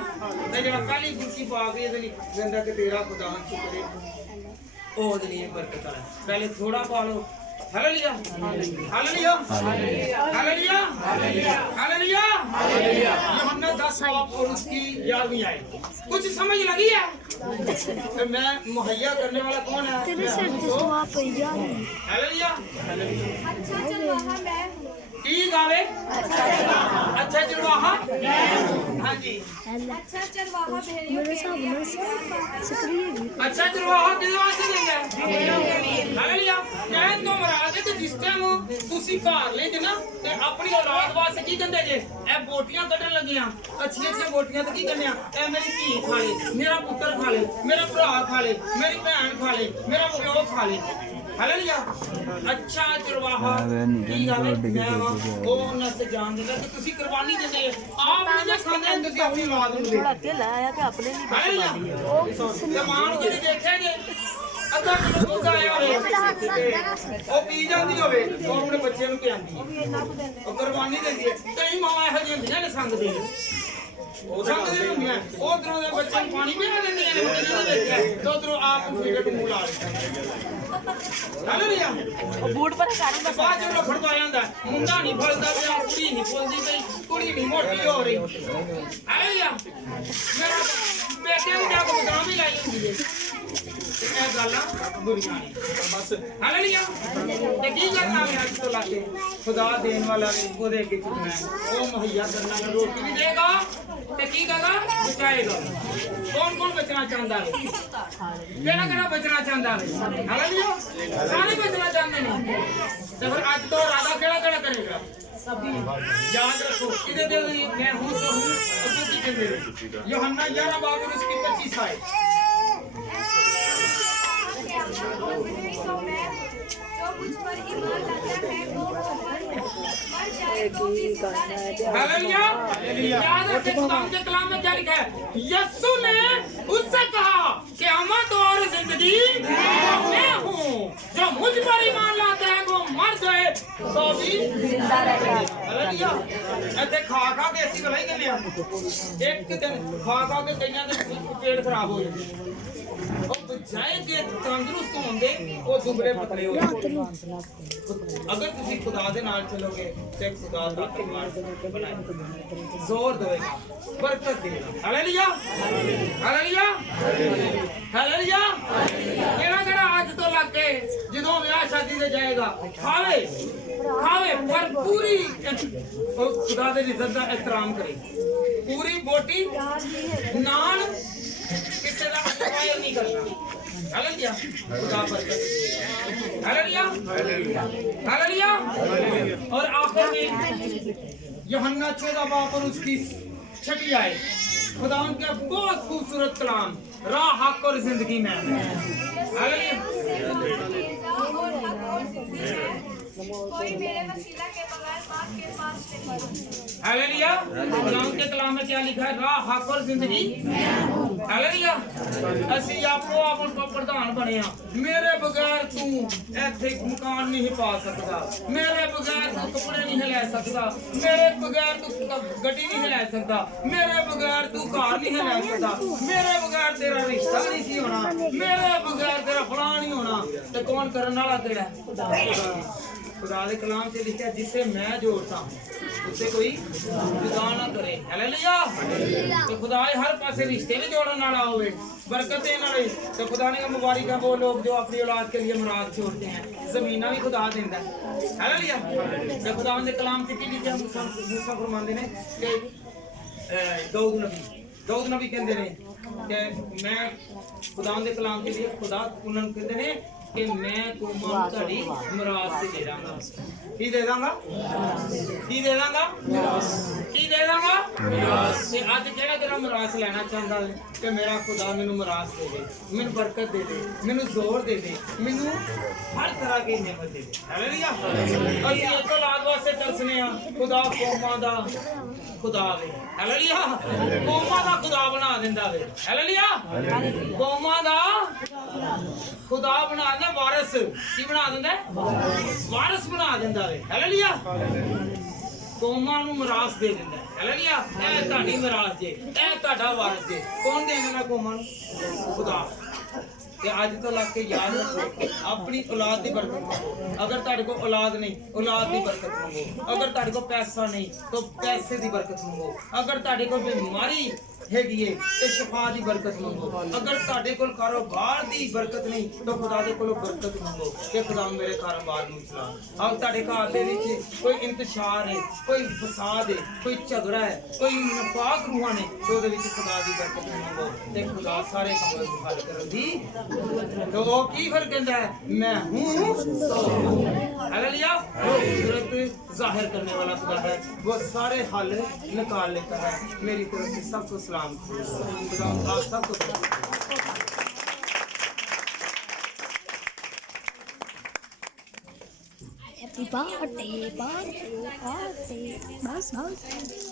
ते जेड़ा पहली फुल्की पा के ਇਹਦੇ ਲਈ ਕਹਿੰਦਾ ਕਿ तेरा खुदा शुक्र है ਉਹਦੇ ਲਈ बरकत है। पहले थोड़ा पा लो। हालेलुया। हालेलुया। हालेलुया। हालेलुया। यूहन्ना 10 बाब और उसकी 11वीं आयत। कुछ समझ लगी है? तो मैं मुहैया करने वाला कौन है? हालेलुया। अच्छा चरवाहा मैं हूँ। की गावे? अच्छा चरवाहा हाँ जी। अच्छा चरवाहा भेड़ियों के लिए अच्छा चरवाहा किहदे वास्ते देंदा है? हालेलुया। कहन तो मराद है कि जिस टाइम तुसी घर ले जे ना ते अपनी औलाद वास्ते की कहंदे जे ए बोटियां कड्ढन लगियां अच्छी बोटियां ते की कहंदे आ ए मेरी धी खा ले, मेरा पुत्तर खा ले, मेरा भरा खा ले, मेरी भैन खा ले, मेरा प्यो खा ले। ਹਾਲੇਲੂਇਆ ਅੱਛਾ ਚਰਵਾਹਾ ਕੀ ਗੱਲ ਹੈ ਮੈਂ ਉਹ ਉਹਨਾਂ ਤੇ ਜਾਣ ਦੇਗਾ ਕਿ ਤੁਸੀਂ ਕੁਰਬਾਨੀ ਦਿੰਦੇ ਆਪ ਨਹੀਂ ਖਾਂਦੇ ਤੁਸੀਂ ਆਪਣੀ ਔਲਾਦ ਨੂੰ ਦੇ ਕੇ ਲਾਇਆ ਕਿ ਆਪਣੇ ਲਈ ਹਾਲੇਲੂਇਆ ਤੇ ਮਾਂ ਨੂੰ ਕਦੀ ਦੇਖਿਆ ਜੇ ਅੱਧਾ ਕਿਲੋ ਦੁੱਧ ਆਇਆ ਹੋਵੇ ਉਹ ਪੀ ਜਾਂਦੀ ਹੋਵੇ ਉਹ ਆਪਣੇ ਬੱਚੇ ਨੂੰ ਪਿਆਉਂਦੀ ਉਹ ਕੁਰਬਾਨੀ ਦਿੰਦੀ ਹੈ ਕਈ ਮਾਵਾਂ ਇਹੋ ਜਿਹੀਆਂ ਹੁੰਦੀਆਂ ਨੇ ਸੰਗ ਦੇ ਉਹ ਸੰਗ ਦੇ ਹੁੰਦੀਆਂ ਉਧਰੋਂ ਦੇ ਬੱਚੇ ਨੂੰ ਪਾਣੀ ਪਿਆ ਦਿੰਦੀਆਂ ਨੇ ਬੱਚੇ ਦੇ ਵਿੱਚ ਤੇ ਉਧਰੋਂ ਆਪ ਨੂੰ ਫੀਡ ਮੂੰਹ ਲਾ ਲੈਂਦੇ ਹਾਲੇਲੂਇਆ ਉਹ ਬੂਟ ਪਰ ਕਾੜੀ ਬਸ ਬਾਅਦ ਜਦੋਂ ਫੜਦਾ ਜਾਂਦਾ ਮੁੰਡਾ ਨਹੀਂ ਫਲਦਾ ਪਿਆ ਕੁੜੀ ਨਹੀਂ ਫੁੱਲਦੀ ਪਈ ਕੁੜੀ ਨਹੀਂ ਮੋਟੀ ਹੋ ਰਹੀ ਹਾਲੇਲੂਇਆ ਮੇਰਾ ਬੇਟੇ ਨੂੰ ਜਾ ਕੇ ਬਦਾਮ ਵੀ ਲਾਈ ਹੁੰਦੀ ਹੈ ਇਹ ਗੱਲਾਂ ਬੁਰੀਆਂ ਨੇ ਬਸ ਹਾਲੇਲੂਇਆ ਤੇ ਕੀ ਕਰਨਾ ਹੈ ਅੱਜ ਤੋਂ ਲਾ ਕੇ ਖੁਦਾ ਦੇਣ ਵਾਲਾ ਵੀ ਉਹਦੇ ਅੱਗੇ ਝੁਕਣਾ ਉਹ ਮੁਹੱਈਆ ਕਰਨ ਵਾਲਾ ਰੋਟੀ ਵੀ ਦੇਗਾ ਤੇ ਕੀ ਕਹੇਗਾ ਬਚਾਏਗਾ ਕੌਣ ਕੌਣ ਬਚਣਾ ਚਾਹੁੰਦਾ ਹੈ ਕਿਹੜਾ ਕਿਹੜਾ ਬਚਣਾ ਚਾਹੁੰਦਾ ਹੈ ਹਾਲੇਲੂਇਆ ਸਾਰੇ ਬਚਣਾ ਚਾਹੁੰਦੇ ਨੇ ਤੇ ਫਿਰ ਅੱਜ ਤੋਂ ਇਰਾਦਾ ਕਿਹੜਾ ਕਿਹੜਾ ਕਰੇਗਾ ਸਭੀ याद रखो किधर दे रही मैं हूं सो हूं और तू किधर दे रही यूहन्ना 11 बाब और उसकी 25 आयत तो मैं जो मुझ पर ईमान लाता है वो मर जाए तो भी जिंदा रहेगा। हालेलुया याद रखें खुदा के कलाम में क्या लिखा है यीशु ने उससे कहा क़यामत और जिंदगी मैं हूं जो मुझ पर ईमान लाता है वो मर जाए तो भी जिंदा रहेगा हालेलुया ऐसे खा खा के ऐसी भलाई करने एक दिन खा के कईयां दे पेट खराब हो जाते ਉਹ ਬਜਾਏ ਕਿ ਤੰਦਰੁਸਤ ਹੁੰਦੇ ਉਹ ਦੁਬਲੇ ਪਤਲੇ ਹੋ ਜਾਂਦੇ ਅਗਰ ਤੁਸੀਂ ਖੁਦਾ ਦੇ ਨਾਲ ਚੱਲੋਗੇ ਤੇ ਖੁਦਾ ਦਾ ਪਰਿਵਾਰ ਬਣਾਏਗਾ ਜ਼ੋਰ ਦੇਵੇਗਾ ਬਰਕਤ ਦੇਗਾ ਹਾਲੇਲੂਇਆ ਹਾਲੇਲੂਇਆ ਹਾਲੇਲੂਇਆ ਕਿਹੜਾ ਕਿਹੜਾ ਅੱਜ ਤੋਂ ਲੱਗ ਕੇ ਜਦੋਂ ਵਿਆਹ ਸ਼ਾਦੀ ਤੇ ਜਾਏਗਾ ਖਾਵੇ ਪਰ ਪੂਰੀ ਉਹ ਖੁਦਾ ਦੇ ਇੱਜ਼ਤ ਦਾ ਇਤਰਾਮ ਕਰੇ ਪੂਰੀ ਬੋਟੀ ਨਾਨ किसी का अत्याचार नहीं करना हालेलुया खुदा बरकत हालेलुया हालेलुया और आखिर में यूहन्ना 14 बाब और उसकी 6 आयत खुदा उनके बहुत खूबसूरत कलाम राह हक और जिंदगी में कोई मेरे वसीला के बगैर बाप के पास नहीं हालेलुया खुदा के कलाम में क्या लिखा है राह हक और जिंदगी हालेलुया ਅਸੀਂ ਆਪੋ ਆਪ ਨੂੰ ਪ੍ਰਧਾਨ ਬਣੇ ਆ ਮੇਰੇ ਬਗੈਰ ਤੂੰ ਇੱਥੇ ਮਕਾਨ ਨਹੀਂ ਪਾ ਸਕਦਾ ਮੇਰੇ ਬਗੈਰ ਤੂੰ ਕੱਪੜੇ ਨਹੀਂ ਲੈ ਸਕਦਾ ਮੇਰੇ ਬਗੈਰ ਤੂੰ ਗੱਡੀ ਨਹੀਂ ਲੈ ਸਕਦਾ ਮੇਰੇ ਬਗੈਰ ਤੂੰ ਘਰ ਨਹੀਂ ਲੈ ਸਕਦਾ ਮੇਰੇ ਬਗੈਰ ਤੇਰਾ ਰਿਸ਼ਤਾ ਨਹੀਂ ਸੀ ਹੋਣਾ ਮੇਰੇ ਬਗੈਰ ਤੇਰਾ ਫਲਾਣਾ ਨਹੀਂ ਹੋਣਾ ਤੇ ਕੌਣ ਕਰਨ ਵਾਲਾ ਤੇਰਾ खुदा के कलाम से लिखा जिसे मैं जोड़ता हूँ उससे कोई जुदा ना करे हालेलुया तो खुदा हर पासे रिश्ते भी जोड़ने वाला होवे बरकत देने वाले तो खुदा ने मुबारक है वो लोग जो अपनी औलाद के लिए मुराद छोड़ते हैं जमीना भी खुदा देता है हालेलुया तो खुदा के कलाम से लिखा मूसा फरमाते ने कि दाऊद नबी कहते ने कि मैं खुदा के कलाम के लिए खुदा उन्होंने कहते ने कि मैं कौमां नूं तुहाडी मिरास ते दे दांगा की दे दांगा की दे दांगा की दे दांगा मिरास ते अज केड़ा तेरा मिरास लेना चाहंदा है कि मेरा खुदा मैनू मिरास दे दे मैनू बरकत दे दे मैनू जोर दे दे मैनू हर तरह की नेमत दे दे हालेलुया असीं एक औलाद वास्ते तरसने आ खुदा कौमां दा खुदा वे हालेलुया कौमां दा खुदा बना दिंदा वे हालेलुया कौमां दा खुदा बना दिंदा वारिस की बना दिंदा वारिस बना दिंदा वे हालेलुया कौमां नूं मिरास दे दिंदा हालेलुया ਇਹ ਤੁਹਾਡੀ ਮਿਰਾਸ ਜੇ ਇਹ ਤੁਹਾਡਾ ਵਾਰਿਸ ਜੇ ਕੌਣ ਦੇਣਾ ਕੌਮਾਂ ਨੂੰ ਖੁਦਾ ਤੇ ਅੱਜ ਤੋਂ ਲੱਗ ਕੇ ਯਾਦ ਰੱਖੋ ਆਪਣੀ ਔਲਾਦ ਦੀ ਬਰਕਤ ਅਗਰ ਤੁਹਾਡੇ ਕੋਲ ਔਲਾਦ ਨਹੀਂ ਔਲਾਦ ਦੀ ਬਰਕਤ ਮੰਗੋ ਅਗਰ ਤੁਹਾਡੇ ਕੋਲ ਪੈਸਾ ਨਹੀਂ ਤਾਂ ਪੈਸੇ ਦੀ ਬਰਕਤ ਮੰਗੋ ਅਗਰ ਤੁਹਾਡੇ ਕੋਲ ਬਿਮਾਰੀ ਹੈਗੀ ਹੈ ਤੇ ਸ਼ਿਫਾ ਦੀ ਬਰਕਤ ਮੰਗੋ ਅਗਰ ਤੁਹਾਡੇ ਕੋਲ ਕਾਰੋਬਾਰ ਦੀ ਬਰਕਤ ਨਹੀਂ ਤਾਂ ਖੁਦਾ ਦੇ ਕੋਲੋਂ ਬਰਕਤ ਮੰਗੋ ਕਿ ਖੁਦਾ ਮੇਰੇ ਕਾਰੋਬਾਰ ਨੂੰ ਚਲਾ ਆਹ ਤੁਹਾਡੇ ਘਰ ਦੇ ਵਿੱਚ ਕੋਈ ਇੰਤਸ਼ਾਰ ਹੈ ਕੋਈ ਫਸਾਦ ਹੈ ਕੋਈ ਝਗੜਾ ਹੈ ਕੋਈ ਨਫਾਕ ਰੂਹਾਂ ਨੇ ਤੇ ਉਹਦੇ ਵਿੱਚ ਖੁਦਾ ਦੀ ਬਰਕਤ ਮੰਗੋ ਤੇ ਖੁਦਾ ਸਾਰੇ ਕੰਮ ਨੂੰ ਹੱਲ ਕਰਨ ਦੀ तो वो की फर्क कहता है मैं हूँ हालेलुया वो कुदरत जाहिर करने वाला खुदा है वो सारे हल निकाल लेता है मेरी तरफ से सबको सलाम खुदा आप सबको हैप्पी बर्थडे बर्थडे बर्थडे बस बस